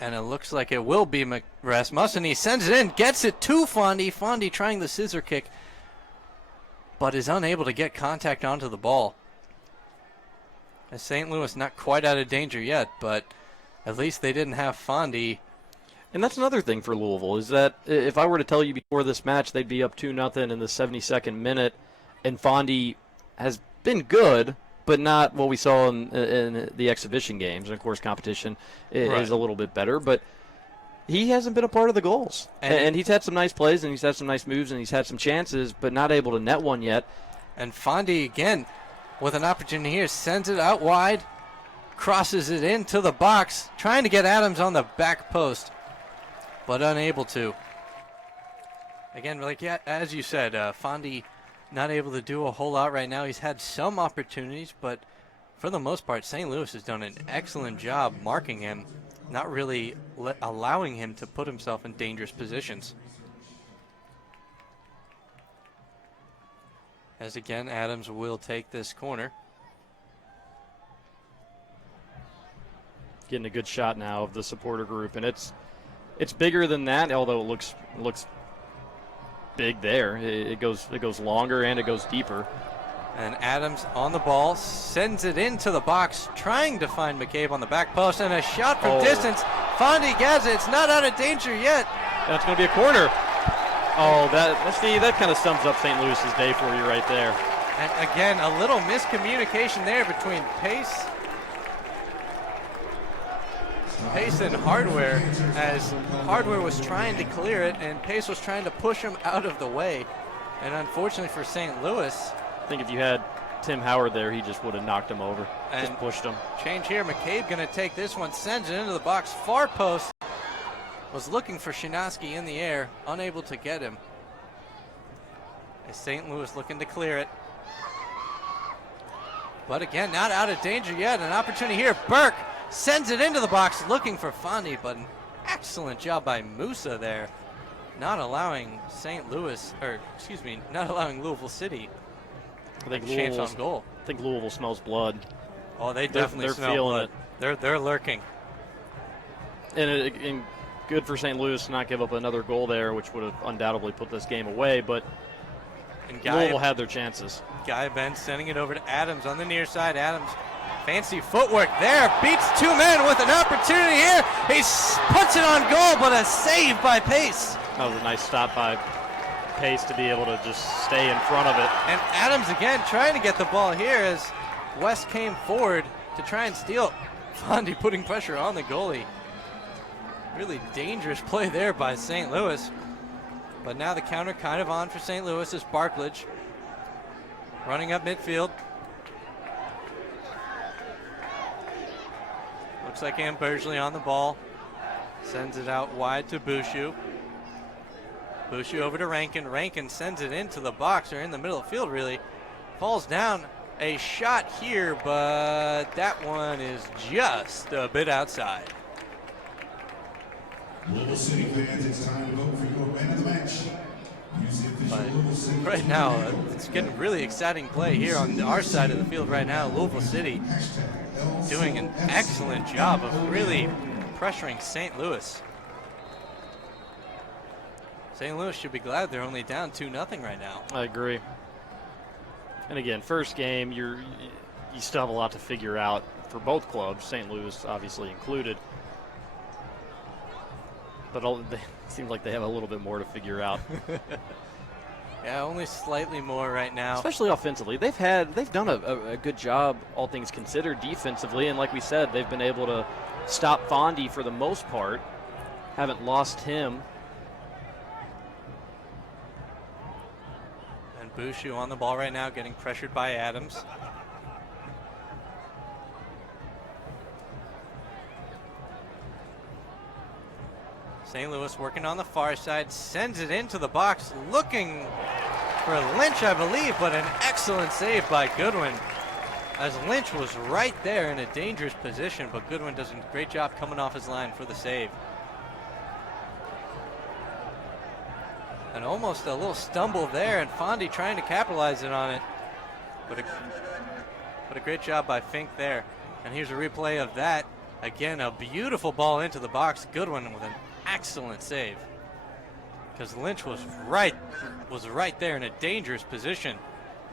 And it looks like it will be Rasmussen. He sends it in, gets it to Fondy. Fondy trying the scissor kick, but is unable to get contact onto the ball. As St. Louis not quite out of danger yet, but at least they didn't have Fondy. And that's another thing for Louisville, is that if I were to tell you before this match they'd be up 2-0 in the 72nd minute, and Fondy has been good, but not what we saw in the exhibition games. And, of course, competition is a little bit better, but he hasn't been a part of the goals. And he's had some nice plays, and he's had some nice moves, and he's had some chances, but not able to net one yet. And Fondy, again, with an opportunity here, sends it out wide, crosses it into the box, trying to get Adams on the back post, but unable to. Again, as you said, Fondy not able to do a whole lot right now. He's had some opportunities, but for the most part, St. Louis has done an excellent job marking him, not really allowing him to put himself in dangerous positions. As again, Adams will take this corner. Getting a good shot now of the supporter group, and it's bigger than that. Although it looks big there, it goes longer and it goes deeper. And Adams on the ball, sends it into the box, trying to find McCabe on the back post, and a shot from distance. Fondy gets it. It's not out of danger yet. That's going to be a corner. Oh, that kind of sums up St. Louis's day for you right there. And again, a little miscommunication there between Pace and Hardware, as Hardware was trying to clear it and Pace was trying to push him out of the way. And unfortunately for St. Louis, I think if you had Tim Howard there, he just would have knocked him over. And just pushed him. Change here. McCabe going to take this one, sends it into the box. Far post. Was looking for Shinoski in the air, unable to get him. As St. Louis looking to clear it. But again, not out of danger yet. An opportunity here. Burke sends it into the box, looking for Fondi, but an excellent job by Musa there. Not allowing not allowing Louisville City I think a chance on goal. I think Louisville smells blood. Oh, they definitely they're smell feeling blood. They're lurking. And good for St. Louis to not give up another goal there, which would have undoubtedly put this game away, but Louisville had their chances. Guy Ben sending it over to Adams on the near side. Adams, fancy footwork there, beats two men with an opportunity here. He puts it on goal, but a save by Pace. That was a nice stop by Pace to be able to just stay in front of it. And Adams again trying to get the ball here as West came forward to try and steal. Fondi putting pressure on the goalie. Really dangerous play there by St. Louis. But now the counter kind of on for St. Louis as Barklage running up midfield. Looks like Ambersley on the ball. Sends it out wide to Bushu. Bushu over to Rankin. Rankin sends it into the box, or in the middle of the field really. Falls down. A shot here, but that one is just a bit outside. Louisville City fans, it's time to vote for your man of the match. Use the official Louisville City. Right now, it's getting really exciting play here on our side of the field right now. Louisville City doing an excellent job of really pressuring St. Louis. St. Louis should be glad they're only down 2-0 right now. I agree. And again, first game, you still have a lot to figure out for both clubs, St. Louis obviously included. But it seems like they have a little bit more to figure out. Yeah, only slightly more right now. Especially offensively. They've done a good job, all things considered, defensively. And like we said, they've been able to stop Fondi for the most part. Haven't lost him. And Bushu on the ball right now, getting pressured by Adams. St. Louis working on the far side, sends it into the box, looking for Lynch, I believe, but an excellent save by Goodwin, as Lynch was right there in a dangerous position, but Goodwin does a great job coming off his line for the save. And almost a little stumble there, and Fondi trying to capitalize it on it. But a great job by Fink there. And here's a replay of that. Again, a beautiful ball into the box. Goodwin with an excellent save, because Lynch was right there in a dangerous position.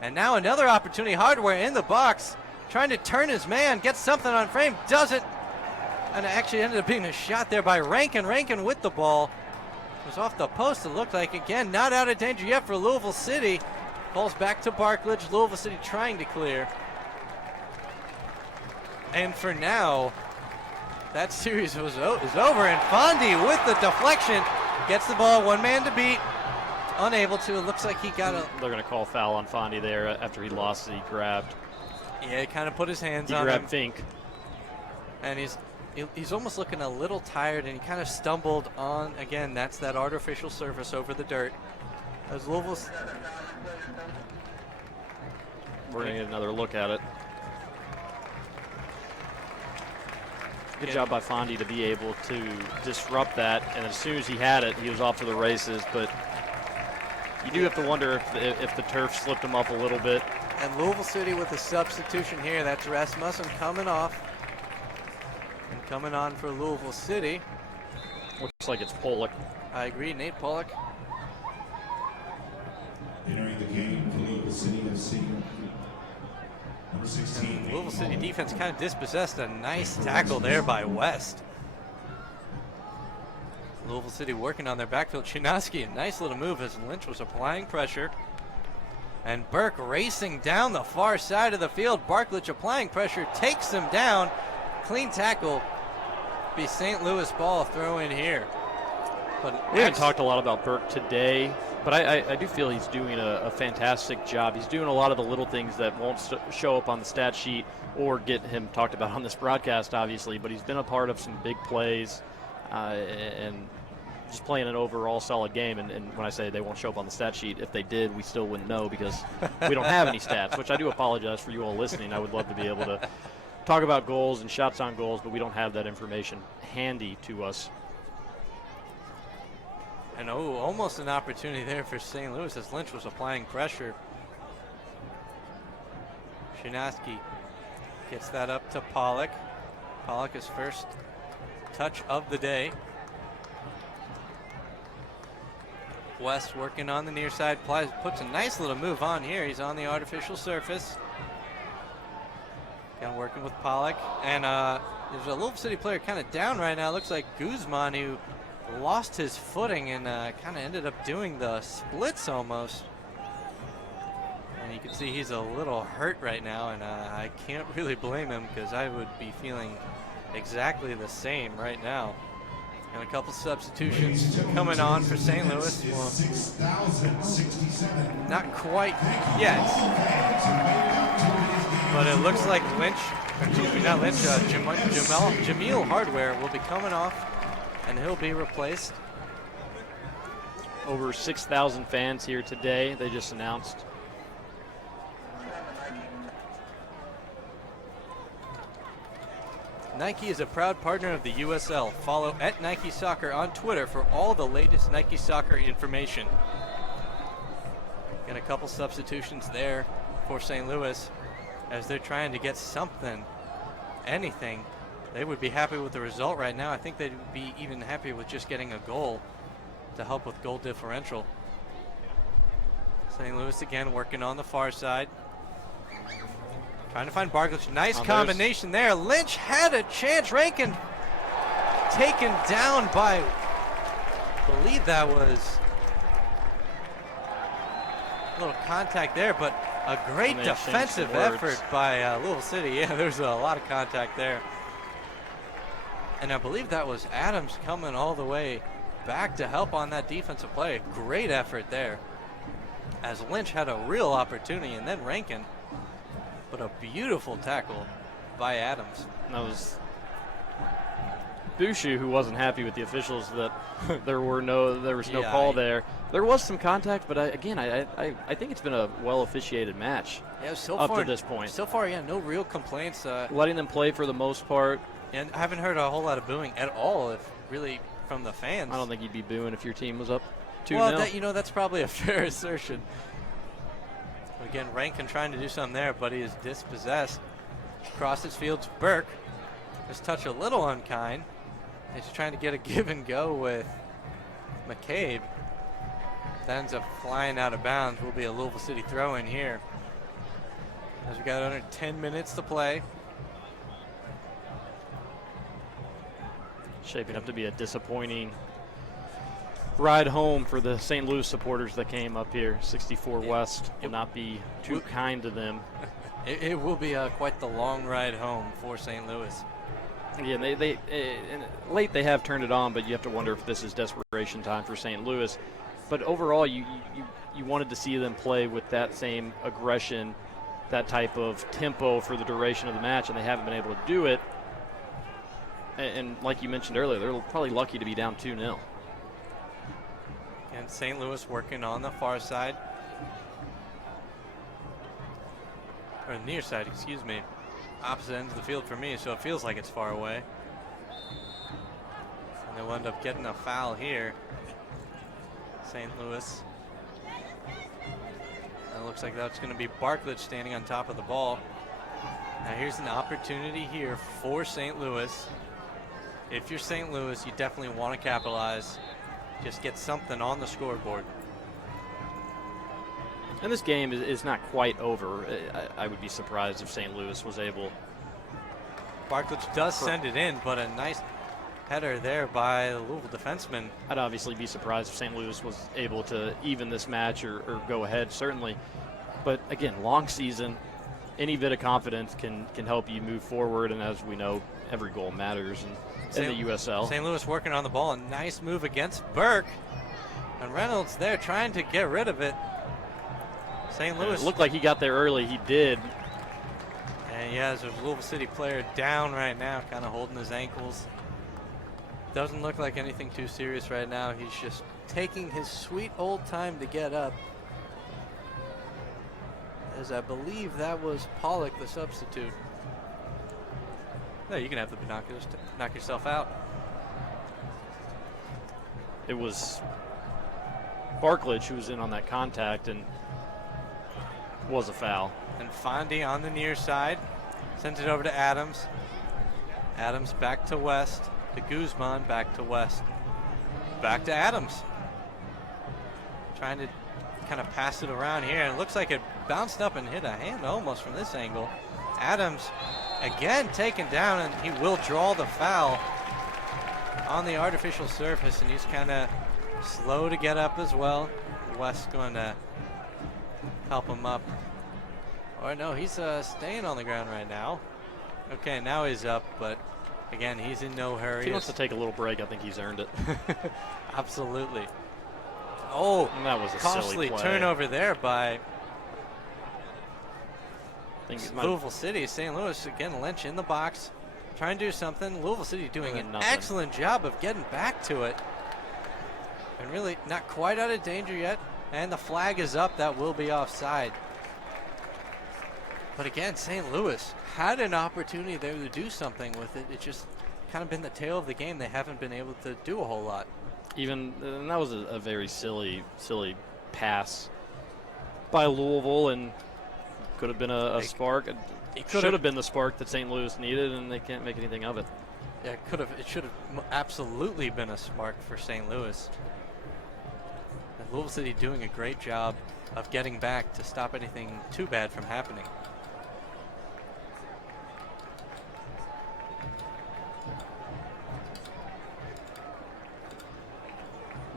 And now another opportunity. Hardware in the box, trying to turn his man, gets something on frame, doesn't, and it actually ended up being a shot there by Rankin. Rankin with the ball. It was off the post, it looked like. Again, not out of danger yet for Louisville City. Falls back to Barklage. Louisville City trying to clear. And for now, that series is over, and Fondi with the deflection gets the ball, one man to beat, unable to. It looks like he got a... They're going to call foul on Fondi there after he lost it. He grabbed. Yeah, he kind of put his hands on him. He grabbed Fink. And he's almost looking a little tired, and he kind of stumbled on, again, that's that artificial surface over the dirt. As Louisville's... We're going to get another look at it. Good job by Fondi to be able to disrupt that, and as soon as he had it, he was off to the races. But you do have to wonder if the turf slipped him up a little bit. And Louisville City with a substitution here. That's Rasmussen coming off. And coming on for Louisville City. Looks like it's Pollock. I agree, Nate Pollock. Entering the game for Louisville City FC. Number 16. Louisville City defense kind of dispossessed. A nice tackle there by West. Louisville City working on their backfield. Chinoski, a nice little move as Lynch was applying pressure. And Burke racing down the far side of the field. Barklage applying pressure, takes him down. Clean tackle. Be St. Louis ball throw in here. But we haven't talked a lot about Burke today. But I do feel he's doing a fantastic job. He's doing a lot of the little things that won't show up on the stat sheet or get him talked about on this broadcast, obviously. But he's been a part of some big plays and just playing an overall solid game. And when I say they won't show up on the stat sheet, if they did, we still wouldn't know because we don't have any stats, which I do apologize for you all listening. I would love to be able to talk about goals and shots on goals, but we don't have that information handy to us. And almost an opportunity there for St. Louis as Lynch was applying pressure. Shinaski gets that up to Pollock. Pollock is first touch of the day. West working on the near side, puts a nice little move on here. He's on the artificial surface. Again, working with Pollock. And there's a Louisville City player kind of down right now. Looks like Guzman, who lost his footing and kind of ended up doing the splits almost. And you can see he's a little hurt right now, and I can't really blame him because I would be feeling exactly the same right now. And a couple substitutions coming on for St. Louis. Well, not quite yet. But it looks like Lynch, excuse me, not Lynch, Jamil Hardware will be coming off, and he'll be replaced. Over 6,000 fans here today, they just announced. Nike is a proud partner of the USL. Follow @Nike Soccer on Twitter for all the latest Nike Soccer information. And a couple substitutions there for St. Louis as they're trying to get something, anything. They would be happy with the result right now. I think they'd be even happy with just getting a goal to help with goal differential. St. Louis again working on the far side. Trying to find Barkley. Nice combination there. Lynch had a chance. Rankin taken down by, I believe that was a little contact there, but a great defensive effort by Louisville City. Yeah, there's a lot of contact there. And I believe that was Adams coming all the way back to help on that defensive play. Great effort there as Lynch had a real opportunity, and then Rankin. But a beautiful tackle by Adams. And that was Boucher, who wasn't happy with the officials that there was no call there. There was some contact, but I think it's been a well officiated match up to this point. So far, yeah, no real complaints. Letting them play for the most part. And I haven't heard a whole lot of booing at all, if really from the fans. I don't think you'd be booing if your team was up 2-0. Well, that's probably a fair assertion. Again, Rankin trying to do something there, but he is dispossessed. Crosses field to Burke. This touch a little unkind. He's trying to get a give and go with McCabe. That ends up flying out of bounds. Will be a Louisville City throw in here. As we got under 10 minutes to play. Shaping up to be a disappointing ride home for the St. Louis supporters that came up here. 64 West will not be too kind to them. It will be quite the long ride home for St. Louis. Yeah, late they have turned it on, but you have to wonder if this is desperation time for St. Louis. But overall, you wanted to see them play with that same aggression, that type of tempo for the duration of the match, and they haven't been able to do it. And like you mentioned earlier, they're probably lucky to be down 2-0. And St. Louis working on the far side. Or near side, excuse me. Opposite ends of the field for me, so it feels like it's far away. And they'll end up getting a foul here. St. Louis. And it looks like that's going to be Barkley standing on top of the ball. Now here's an opportunity here for St. Louis. If you're St. Louis, you definitely want to capitalize. Just get something on the scoreboard. And this game is not quite over. I would be surprised if St. Louis was able. Barklage does send it in, but a nice header there by the Louisville defenseman. I'd obviously be surprised if St. Louis was able to even this match or go ahead, certainly. But again, long season, any bit of confidence can help you move forward. And as we know, every goal matters in the USL. St. Louis working on the ball. A nice move against Burke. And Reynolds there trying to get rid of it. St. Louis. It looked like he got there early. He did. And yeah, there's a Louisville City player down right now, kind of holding his ankles. Doesn't look like anything too serious right now. He's just taking his sweet old time to get up. As I believe that was Pollock, the substitute. There, you can have the binoculars to knock yourself out. It was Barklage who was in on that contact and was a foul. And Fondy on the near side. Sends it over to Adams. Adams back to West. To Guzman, back to West. Back to Adams. Trying to kind of pass it around here. And it looks like it bounced up and hit a hand almost from this angle. Adams again taken down, and he will draw the foul on the artificial surface, and he's kind of slow to get up as well. West going to help him up. Or no, he's staying on the ground right now. Okay, now he's up, but again, he's in no hurry. If he wants to take a little break, I think he's earned it. Absolutely. Oh, and that was a costly silly play. turnover there by Louisville. Louisville City. St. Louis again, Lynch in the box, trying to do something. Louisville City doing an excellent job of getting back to it. And really not quite out of danger yet. And the flag is up. That will be offside. But again, St. Louis had an opportunity there to do something with it. It's just kind of been the tail of the game. They haven't been able to do a whole lot. And that was a very silly pass by Louisville, and could have been a spark. It should have been the spark that St. Louis needed, and they can't make anything of it. Yeah, it could have. It should have absolutely been a spark for St. Louis. And Louisville City doing a great job of getting back to stop anything too bad from happening.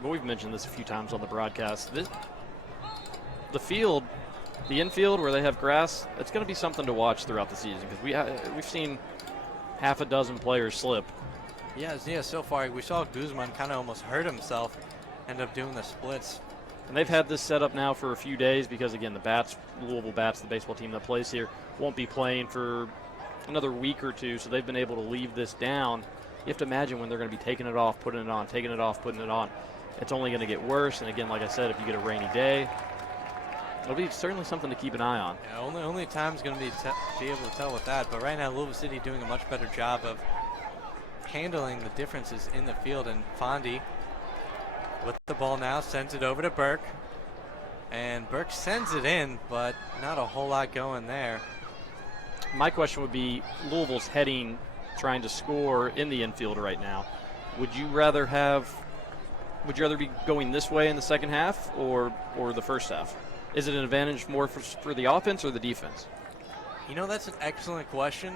But we've mentioned this a few times on the broadcast. The field, the infield where they have grass, it's going to be something to watch throughout the season because we've seen half a dozen players slip. Yeah, so far we saw Guzman kind of almost hurt himself, end up doing the splits. And they've had this set up now for a few days because, again, Louisville Bats, the baseball team that plays here, won't be playing for another week or two, so they've been able to leave this down. You have to imagine when they're going to be taking it off, putting it on, taking it off, putting it on. It's only going to get worse. And again, like I said, if you get a rainy day, it'll be certainly something to keep an eye on. Yeah, only time's going to be able to tell with that. But right now, Louisville City doing a much better job of handling the differences in the field. And Fondy with the ball now sends it over to Burke. And Burke sends it in, but not a whole lot going there. My question would be, Louisville's heading, trying to score in the infield right now. Would you rather be going this way in the second half or the first half? Is it an advantage more for the offense or the defense? You know, that's an excellent question.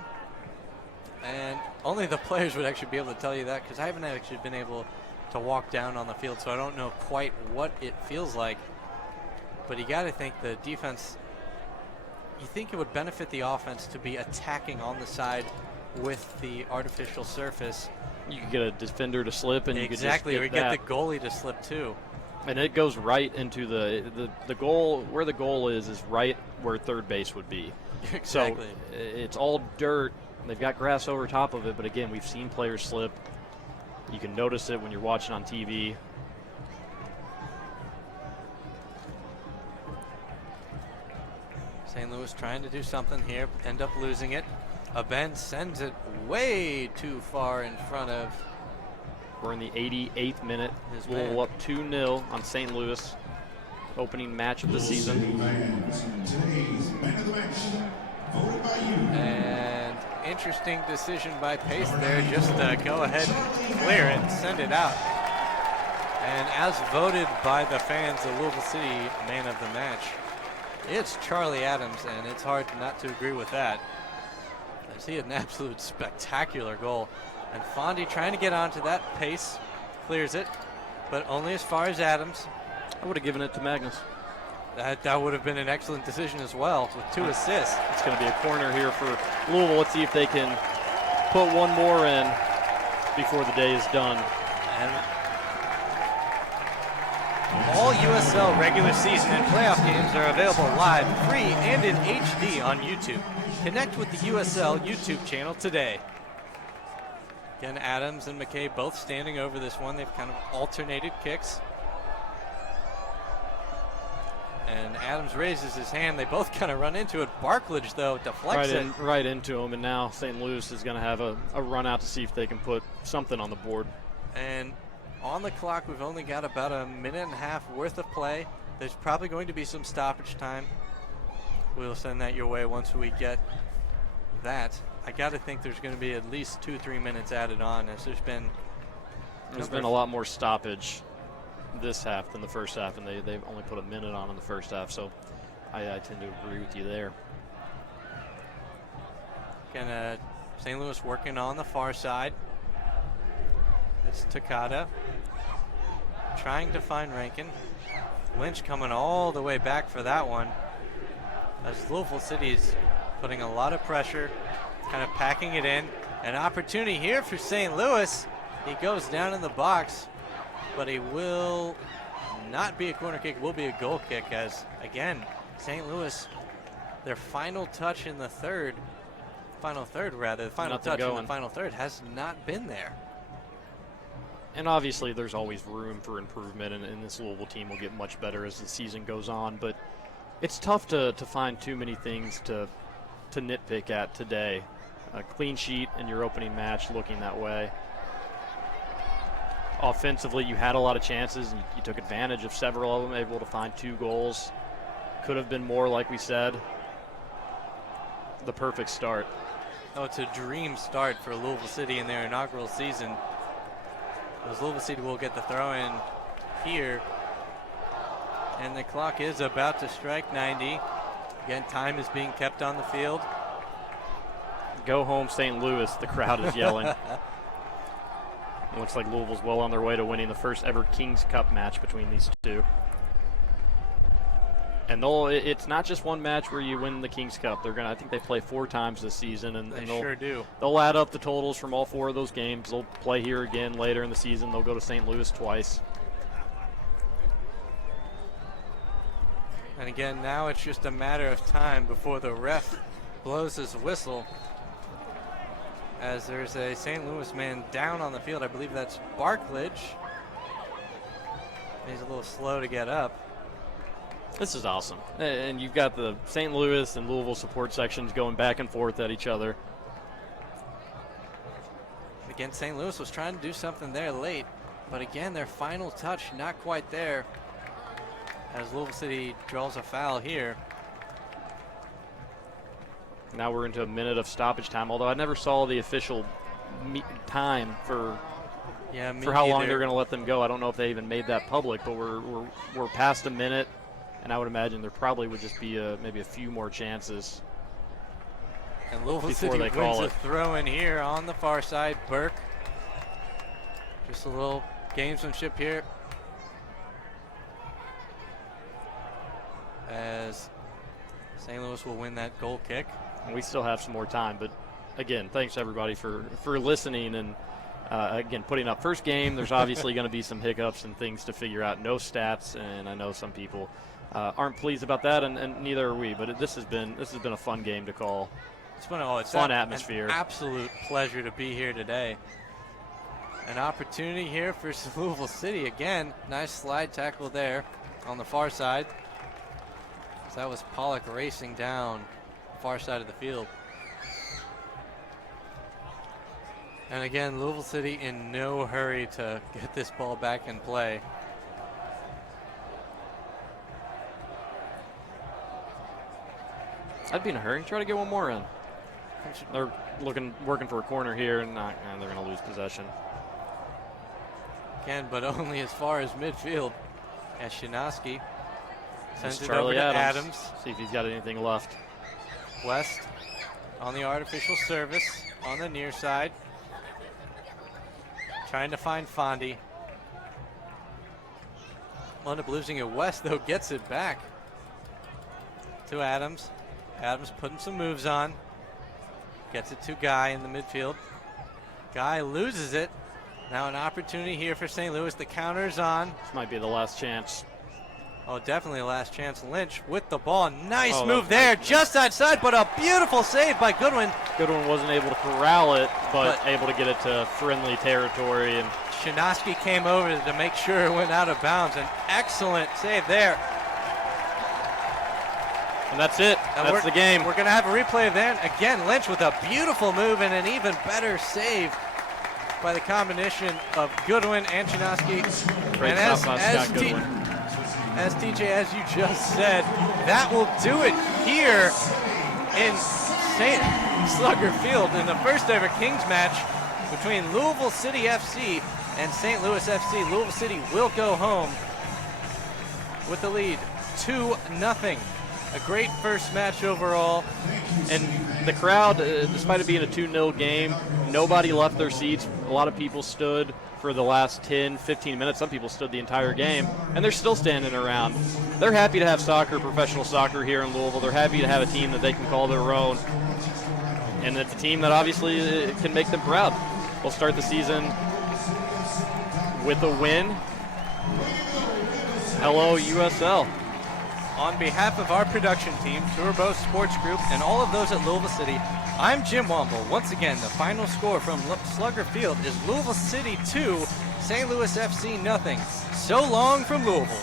And only the players would actually be able to tell you that because I haven't actually been able to walk down on the field, so I don't know quite what it feels like. But you got to think the defense, you think it would benefit the offense to be attacking on the side with the artificial surface. You could get a defender to slip, and exactly, you could just get the goalie to slip too. And it goes right into the goal. Where the goal is right where third base would be. Exactly. So it's all dirt. They've got grass over top of it, but again, we've seen players slip. You can notice it when you're watching on TV. St. Louis trying to do something here, end up losing it. Abend sends it way too far in front of. We're in the 88th minute. His Louisville up 2-0 on St. Louis. Opening match of the season. Today's man of the match, voted by you. And interesting decision by Pace there, just to go ahead and clear it and send it out. And as voted by the fans, the Louisville City man of the match, it's Charlie Adams, and it's hard not to agree with that. As he had an absolute spectacular goal. And Fondy trying to get onto that. Pace clears it, but only as far as Adams. I would have given it to Magnus. That would have been an excellent decision as well, with 2 assists. It's going to be a corner here for Louisville. Let's see if they can put one more in before the day is done. And All USL regular season and playoff games are available live, free, and in HD on YouTube. Connect with the USL YouTube channel today. Again, Adams and McKay both standing over this one. They've kind of alternated kicks. And Adams raises his hand. They both kind of run into it. Barklage, though, deflects it. Right into him, and now St. Louis is going to have a run out to see if they can put something on the board. And on the clock, we've only got about a minute and a half worth of play. There's probably going to be some stoppage time. We'll send that your way once we get that. I got to think there's going to be at least 2-3 minutes added on, as there's been a lot more stoppage this half than the first half, and they've only put a minute on in the first half, so I tend to agree with you there. Again, St. Louis working on the far side. It's Takada trying to find Rankin. Lynch coming all the way back for that one, as Louisville City's putting a lot of pressure, kind of packing it in. An opportunity here for St. Louis. He goes down in the box, but he will not be a corner kick, will be a goal kick, as, again, St. Louis, their final touch in the final third has not been there. And obviously there's always room for improvement, and this Louisville team will get much better as the season goes on, but it's tough to find too many things to nitpick at today. A clean sheet in your opening match looking that way. Offensively, you had a lot of chances, and you took advantage of several of them, able to find 2 goals. Could have been more, like we said. The perfect start. Oh, it's a dream start for Louisville City in their inaugural season. As Louisville City will get the throw in here. And the clock is about to strike 90. Again, time is being kept on the field. Go home, St. Louis, the crowd is yelling. It looks like Louisville's well on their way to winning the first ever Kings Cup match between these two. And it's not just one match where you win the Kings Cup. I think they play 4 times this season, and they sure do. They'll add up the totals from all 4 of those games. They'll play here again later in the season. They'll go to St. Louis twice. And again, now it's just a matter of time before the ref blows his whistle, as there's a St. Louis man down on the field. I believe that's Barklage. He's a little slow to get up. This is awesome. And you've got the St. Louis and Louisville support sections going back and forth at each other. Again, St. Louis was trying to do something there late, but again, their final touch not quite there, as Louisville City draws a foul here. Now we're into a minute of stoppage time, although I never saw the official time for how long they're going to let them go. I don't know if they even made that public, but we're past a minute, and I would imagine there probably would just be maybe a few more chances. And Louisville City wins a throw in here on the far side. Burke, just a little gamesmanship here, as St. Louis will win that goal kick. And we still have some more time, but again, thanks everybody for listening and again putting up. First game, there's obviously going to be some hiccups and things to figure out. No stats, and I know some people aren't pleased about that, and neither are we. But this has been a fun game to call. It's been fun atmosphere. An absolute pleasure to be here today. An opportunity here for Louisville City again. Nice slide tackle there on the far side. So that was Pollock racing down the far side of the field. And again, Louisville City in no hurry to get this ball back in play. I'd be in a hurry. Try to get one more in. They're working for a corner here, and they're going to lose possession. Can, but only as far as midfield. As Shinoski sends it Charlie over to Adams. See if he's got anything left. West on the artificial service on the near side. Trying to find Fondy. Wound up losing it. West, though, gets it back to Adams. Adams putting some moves on. Gets it to Guy in the midfield. Guy loses it. Now an opportunity here for St. Louis. The counter's on. This might be the last chance. Oh, definitely the last chance. Lynch with the ball. Nice Oh, move that's there, nice. just outside, but a beautiful save by Goodwin. Goodwin wasn't able to corral it, but able to get it to friendly territory. And Shinoski came over to make sure it went out of bounds. An excellent save there. And that's it. And That's the game. We're going to have a replay then. Again, Lynch with a beautiful move and an even better save by the combination of Goodwin and Shinoski. Great And stop by Scott Goodwin. as TJ, as you just said, that will do it here in St. Slugger Field in the first ever Kings match between Louisville City FC and St. Louis FC. Louisville City will go home with the lead 2-0. A great first match overall. And the crowd, despite it being a 2-0 game, nobody left their seats. A lot of people stood for the last 10, 15 minutes. Some people stood the entire game, and they're still standing around. They're happy to have soccer, professional soccer here in Louisville. They're happy to have a team that they can call their own. And it's a team that obviously can make them proud. We'll start the season with a win. Hello, USL. On behalf of our production team, Turbo Sports Group, and all of those at Louisville City, I'm Jim Womble. Once again, the final score from Slugger Field is Louisville City 2, St. Louis FC 0. So long from Louisville.